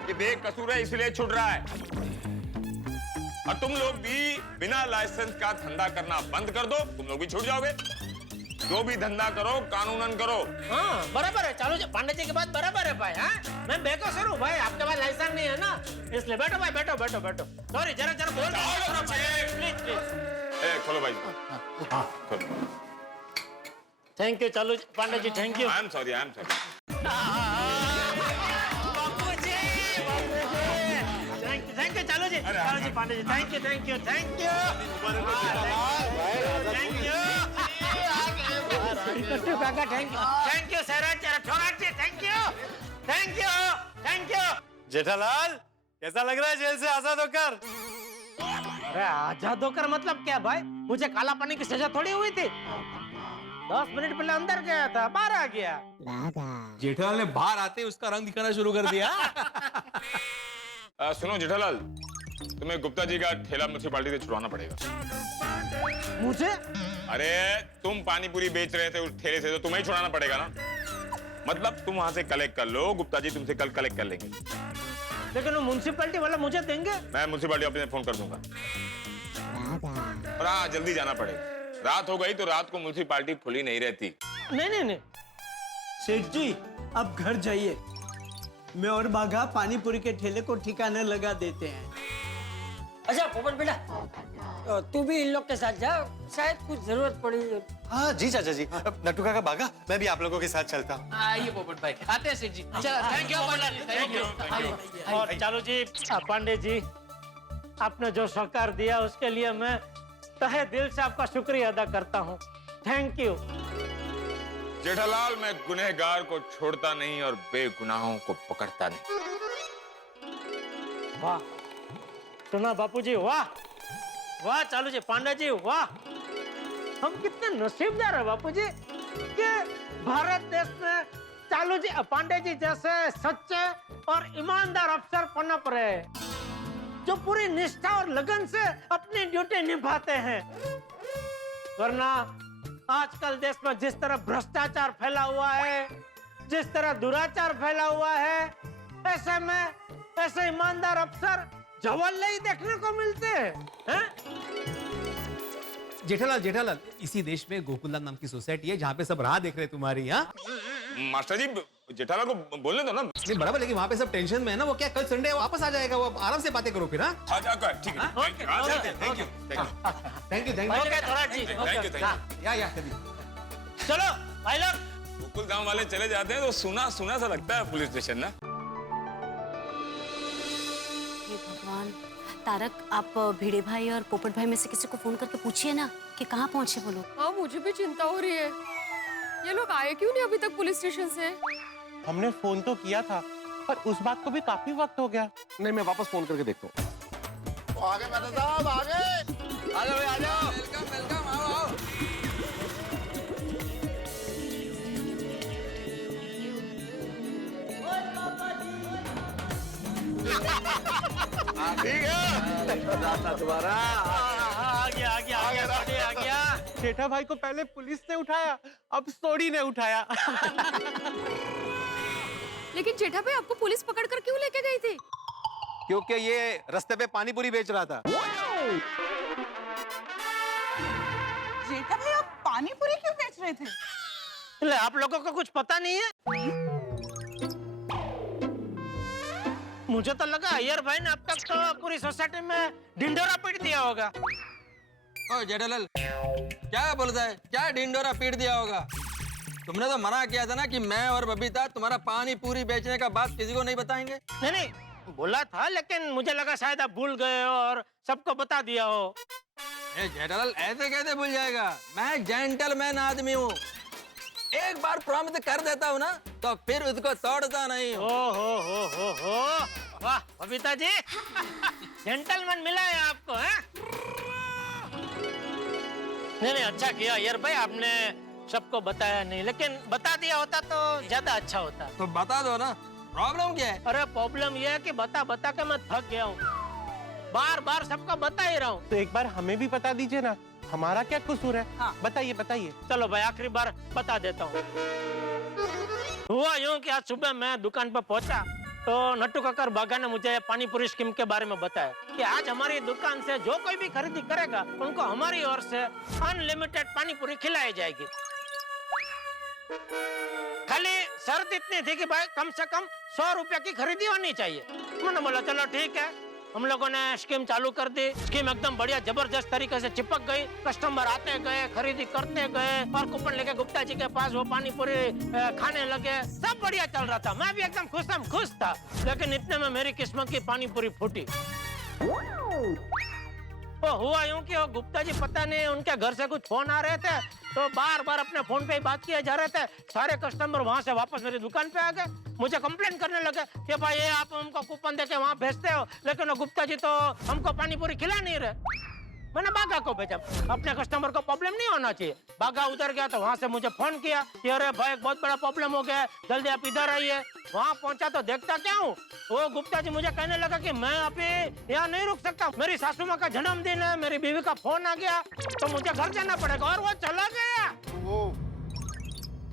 ये बेकसूर है इसलिए छुट रहा है। और तुम लोग भी बिना लाइसेंस का धंधा करना बंद कर दो, तुम लोग भी छूट जाओगे। जो भी धंधा करो कानूनन करो। हाँ बराबर है, चालू जी पांडे जी की बात बराबर है भाई। हाँ मैं बेकसूर हूँ भाई, आपके पास लाइसेंस नहीं है ना, इसलिए बैठो भाई, बैठो बैठो बैठो। सॉरी जरा जरा बोल प्लीज प्लीज। खोलो भाई। Thank you Chalu Pandey ji, thank you. I am sorry, I am sorry. Thank you Chalu ji, Chalu ji Pandey ji, thank you thank you thank you thank you काका, thank you Sairaj ji, thank you thank you. Jethalal कैसा लग रहा है जेल से आजाद होकर? अरे आजाद होकर मतलब क्या भाई, मुझे काला पानी की सजा थोड़ी हुई थी। 10 मिनट पहले अंदर गया था, बाहर आ गया। जेठालाल ने बाहर आते ही उसका रंग दिखाना शुरू कर दिया। सुनो जेठालाल, तुम्हें गुप्ता जी का ठेला म्युनिसिपालिटी से छुड़वाना पड़ेगा। मुझे? अरे तुम पानी पूरी बेच रहे थे उस ठेले से, तो तुम्हें ही छुड़ाना पड़ेगा ना। मतलब तुम वहां से कलेक्ट कर लो, गुप्ता जी तुमसे कल कलेक्ट कर लेंगे। लेकिन वो म्युनिसिपालिटी वाला मुझे देंगे? मैं म्युनिसिपालिटी ऑफिस में फोन कर दूंगा। और हाँ जल्दी जाना पड़ेगा, रात हो गई तो रात को म्युनिसिपालिटी खुली नहीं रहती। नहीं। सेठ जी अब घर जाइए, मैं और बाघा पानी पूरी के ठेले को ठिकाने लगा देते हैं। अच्छा पोपट बेटा, तू भी इन लोग के साथ जा, शायद कुछ जरूरत पड़ी। हाँ जी चाचा जी। नट्टू काका भागा, मैं भी आप लोगों के साथ चलता हूँ। आइए पोपट भाई, आते हैं सेठ जी। Thank you thank you. और चालू जी पांडे जी, आपने जो सहकार दिया उसके लिए मैं तहे दिल से आपका शुक्रिया अदा करता हूँ, थैंक यू। जेठालाल मैं गुनहगार को छोड़ता नहीं और बेगुनाहों को पकड़ता नहीं। वाह सुना बापूजी, वाह वाह चालू जी पांडे जी, वाह हम कितने नसीबदार हैं बापूजी कि भारत देश में चालू जी पांडे जी जैसे सच्चे और ईमानदार अफसर पनप रहे, जो पूरी निष्ठा और लगन से अपनी ड्यूटी निभाते हैं। वरना आजकल देश में जिस तरह भ्रष्टाचार फैला हुआ है, जिस तरह दुराचार फैला हुआ है, ऐसे में ऐसे ईमानदार अफसर जवाले ही देखने को मिलते हैं। जेठालाल इसी देश में गोकुलधाम नाम की सोसाइटी है जहाँ पे सब राह देख रहे तुम्हारी। हाँ मास्टर जी जेठालाल को बोलने दो ना। नहीं बराबर, लेकिन वहाँ पे सब टेंशन में है ना। वो क्या कल संडे वापस आ जाएगा, वो आराम से बातें करो फिर। हाँ ठीक है, थैंक यू। चलो भाई लोग, गोकुलधाम वाले चले जाते हैं तो सुना सुना सा लगता है पुलिस स्टेशन ना। हे भगवान, तारक आप भिड़े भाई और पोपट भाई में से किसी को फोन करके पूछिए ना कि कहाँ पहुँचे वो लोग। हाँ मुझे भी चिंता हो रही है, ये लोग आए क्यों नहीं अभी तक पुलिस स्टेशन से? हमने फोन तो किया था पर उस बात को भी काफी वक्त हो गया। नहीं मैं वापस फोन करके देखता हूँ। आगे मेहता साहब आगे, आ जाओ आ जाओ। वेलकम वेलकम, आओ आओ। ठीक है दोबारा आ गया। जेठा भाई को पहले पुलिस ने उठाया, अब सोडी ने उठाया। लेकिन जेठा भाई आपको पुलिस पकड़ कर क्यों लेके गई थी? क्योंकि ये रास्ते पे पानी पूरी बेच रहा था। जेठा भाई आप पानी पूरी क्यों बेच रहे थे? ले आप लोगों को कुछ पता नहीं है? मुझे तो लगा अय्यर भाई ने अब तक तो पूरी सोसाइटी में ढिंडोरा पीट दिया होगा। ओ जेठालाल क्या बोलता है, क्या ढिंडोरा पीट दिया होगा? तुमने तो मना किया था ना कि मैं और बबीता तुम्हारा पानी पूरी बेचने का बात किसी को नहीं बताएंगे। नहीं बोला था, लेकिन मुझे लगा शायद आप भूल गए हो और सबको बता दिया हो। जेठालाल ऐसे कैसे भूल जाएगा, मैं जेंटलमैन आदमी हूँ। एक बार प्रॉमिस कर देता हूँ ना तो फिर उसको तोड़ता नहीं हूँ। हो वाह बबीता जी, जेंटलमैन मिला है आपको। है नहीं अच्छा किया यार भाई, आपने सबको बताया नहीं, लेकिन बता दिया होता तो ज्यादा अच्छा होता। तो बता दो ना, प्रॉब्लम क्या है? अरे प्रॉब्लम ये है कि बता के मैं थक गया हूँ, बार बार सबको बता ही रहा हूँ। तो एक बार हमें भी बता दीजिए ना, हमारा क्या कसूर है? हाँ। बताइए। चलो भाई आखिरी बार बता देता हूँ। हुआ यूं कि आज सुबह मैं दुकान पर पहुंचा तो नट्टू काका और बागा ने मुझे पानी पूरी स्कीम के बारे में बताया कि आज हमारी दुकान से जो कोई भी खरीदी करेगा उनको हमारी ओर से अनलिमिटेड पानी पूरी खिलाई जाएगी। खाली शर्त इतनी थी कि भाई कम से कम 100 रुपया की खरीदी होनी चाहिए। मैंने बोला चलो ठीक है, हम लोगों ने स्कीम चालू कर दी। स्कीम एकदम बढ़िया जबरदस्त तरीके से चिपक गई। कस्टमर आते गए, खरीदी करते गए और कूपन लेके गुप्ता जी के पास वो पानी पूरी खाने लगे। सब बढ़िया चल रहा था, मैं भी एकदम खुश था। लेकिन इतने में मेरी किस्मत की पानी पूरी फूटी। तो हुआ यूं कि वो गुप्ता जी पता नहीं उनके घर से कुछ फोन आ रहे थे, तो बार बार अपने फोन पे ही बात किए जा रहे थे। सारे कस्टमर वहां से वापस मेरी दुकान पे आ गए, मुझे कंप्लेन करने लगे कि भाई ये आप हमको कूपन देके वहां भेजते हो, लेकिन वो गुप्ता जी तो हमको पानी पूरी खिला नहीं रहे। मैंने बागा को भेजा, अपने कस्टमर को प्रॉब्लम नहीं होना चाहिए। बागा उधर गया तो वहां से मुझे फोन किया कि अरे भाई बहुत बड़ा प्रॉब्लम हो गया है, जल्दी आप इधर आइए। वहां पहुंचा तो देखता क्या हूँ, वो गुप्ता जी मुझे कहने लगा कि मैं अभी यहाँ नहीं रुक सकता, मेरी सासू माँ का जन्मदिन है, मेरी बीवी का फोन आ गया तो मुझे घर जाना पड़ेगा। और वो चला गया।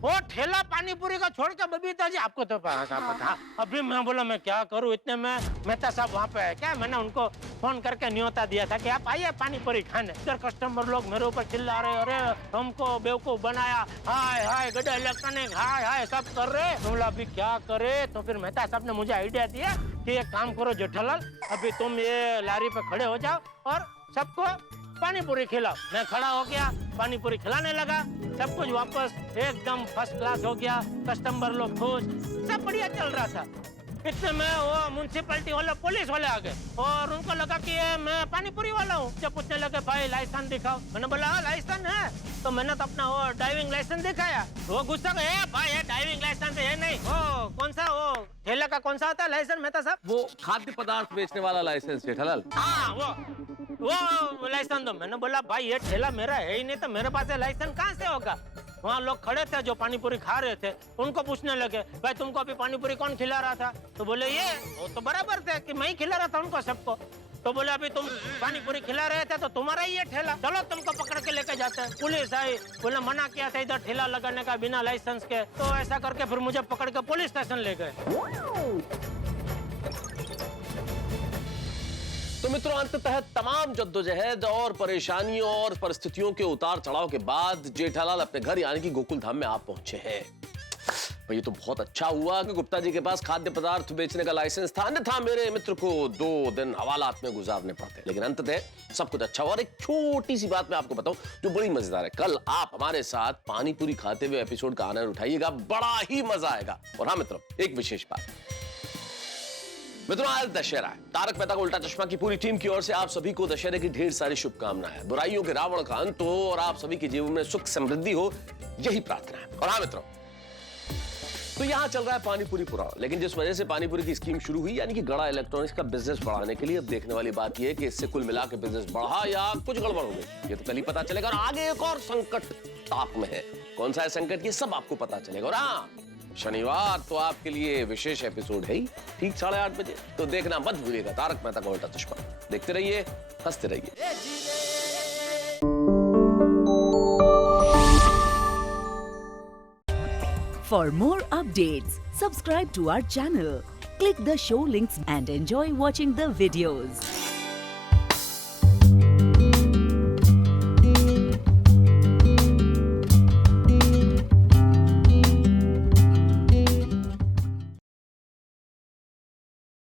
वो ठेला पानी पूरी का छोड़ के बबीता जी आपको तो पता। अभी मैं बोला मैं क्या करूं, इतने में मेहता साहब वहां पे है क्या। मैंने उनको फोन करके न्योता दिया था कि आप आइए पानी पूरी खाने। इधर कस्टमर लोग मेरे ऊपर चिल्ला रहे, अरे हमको बेवकूफ बनाया, हाय हाय गड्ढा इलेक्ट्रॉनिक, हाय हाय सब कर रहे। बोला अभी क्या करे। तो फिर मेहता साहब ने मुझे आइडिया दिया कि एक काम करो जेठालाल, अभी तुम ये लारी पे खड़े हो जाओ और सबको पानी पूरी खिलाओ। मैं खड़ा हो गया, पानी पूरी खिलाने लगा, सब कुछ वापस एकदम फर्स्ट क्लास हो गया। कस्टमर लोग खुश, सब बढ़िया चल रहा था। इतने में वो म्युनिसिपैलिटी वाले पुलिस वाले आ गए और उनको लगा कि ये मैं पानी पूरी वाला हूँ। जब पूछने लगे भाई लाइसेंस दिखाओ, मैंने बोला हाँ लाइसेंस है। तो मैंने तो अपना वो ड्राइविंग लाइसेंस दिखाया। वो गुस्सा गया, भाई ये ड्राइविंग लाइसेंस है नहीं, वो कौन सा वो ठेला का कौन सा होता है लाइसेंस मेहता साहब? वो खाद्य पदार्थ बेचने वाला लाइसेंस जेठालाल। हाँ वो लाइसेंस दो। मैंने बोला भाई ये ठेला मेरा है ही नहीं, तो मेरे पास लाइसेंस कहाँ से होगा। वहाँ लोग खड़े थे जो पानी पूरी खा रहे थे, उनको पूछने लगे भाई तुमको अभी पानी पूरी कौन खिला रहा था। तो बोले ये, वो तो बराबर थे कि मैं ही खिला रहा था उनको सबको। तो बोले अभी तुम पानी पूरी खिला रहे थे तो तुम्हारा ही ये ठेला, चलो तुमको पकड़ के लेके जाते हैं। पुलिस आई, बोले मना किया था इधर ठेला लगाने का बिना लाइसेंस के। तो ऐसा करके फिर मुझे पकड़ के पुलिस स्टेशन ले गए। तो मित्रों, अंततः तमाम जद्दोजहद और परेशानियों और परिस्थितियों के उतार चढ़ाव के बाद जेठालाल अपने घर यानी कि गोकुल धाम में आप पहुंचे हैं। ये तो बहुत अच्छा हुआ कि गुप्ता जी के पास खाद्य पदार्थ बेचने का लाइसेंस था, अन्यथा मेरे मित्र को 2 दिन हवालात में गुजारने पड़ते। लेकिन अंततः सब कुछ अच्छा हुआ। और एक छोटी सी बात मैं आपको बताऊं जो बड़ी मजेदार है, कल आप हमारे साथ पानी पूरी खाते हुए एपिसोड का आनंद उठाइएगा, बड़ा ही मजा आएगा। और हाँ मित्रों, एक विशेष बात, मित्रों आज दशहरा है। तारक मेहता का उल्टा चश्मा की पूरी टीम की ओर से आप सभी को दशहरे की ढेर सारी शुभकामनाएं। बुराइयों के रावण का अंत हो और आप सभी के जीवन में सुख समृद्धि हो, यही प्रार्थना है। और हाँ मित्रों, तो यहाँ चल रहा है पानी पूरी पुराण, लेकिन जिस वजह से पानी पूरी की स्कीम शुरू हुई यानी कि गड़ा इलेक्ट्रॉनिक्स का बिजनेस बढ़ाने के लिए, अब देखने वाली बात यह है कि इससे कुल मिला के बिजनेस बढ़ा या कुछ गड़बड़ हो गई, ये तो कल ही पता चलेगा। और आगे एक और संकट ताक में है, कौन सा है संकट, ये सब आपको पता चलेगा। और हाँ, शनिवार तो आपके लिए विशेष एपिसोड है ही, ठीक 8:30 बजे। तो देखना मत भूलिएगा तारक मेहता का उल्टा चश्मा। देखते रहिए, हंसते रहिए। For more updates, subscribe to our channel, click the show links and enjoy watching the videos.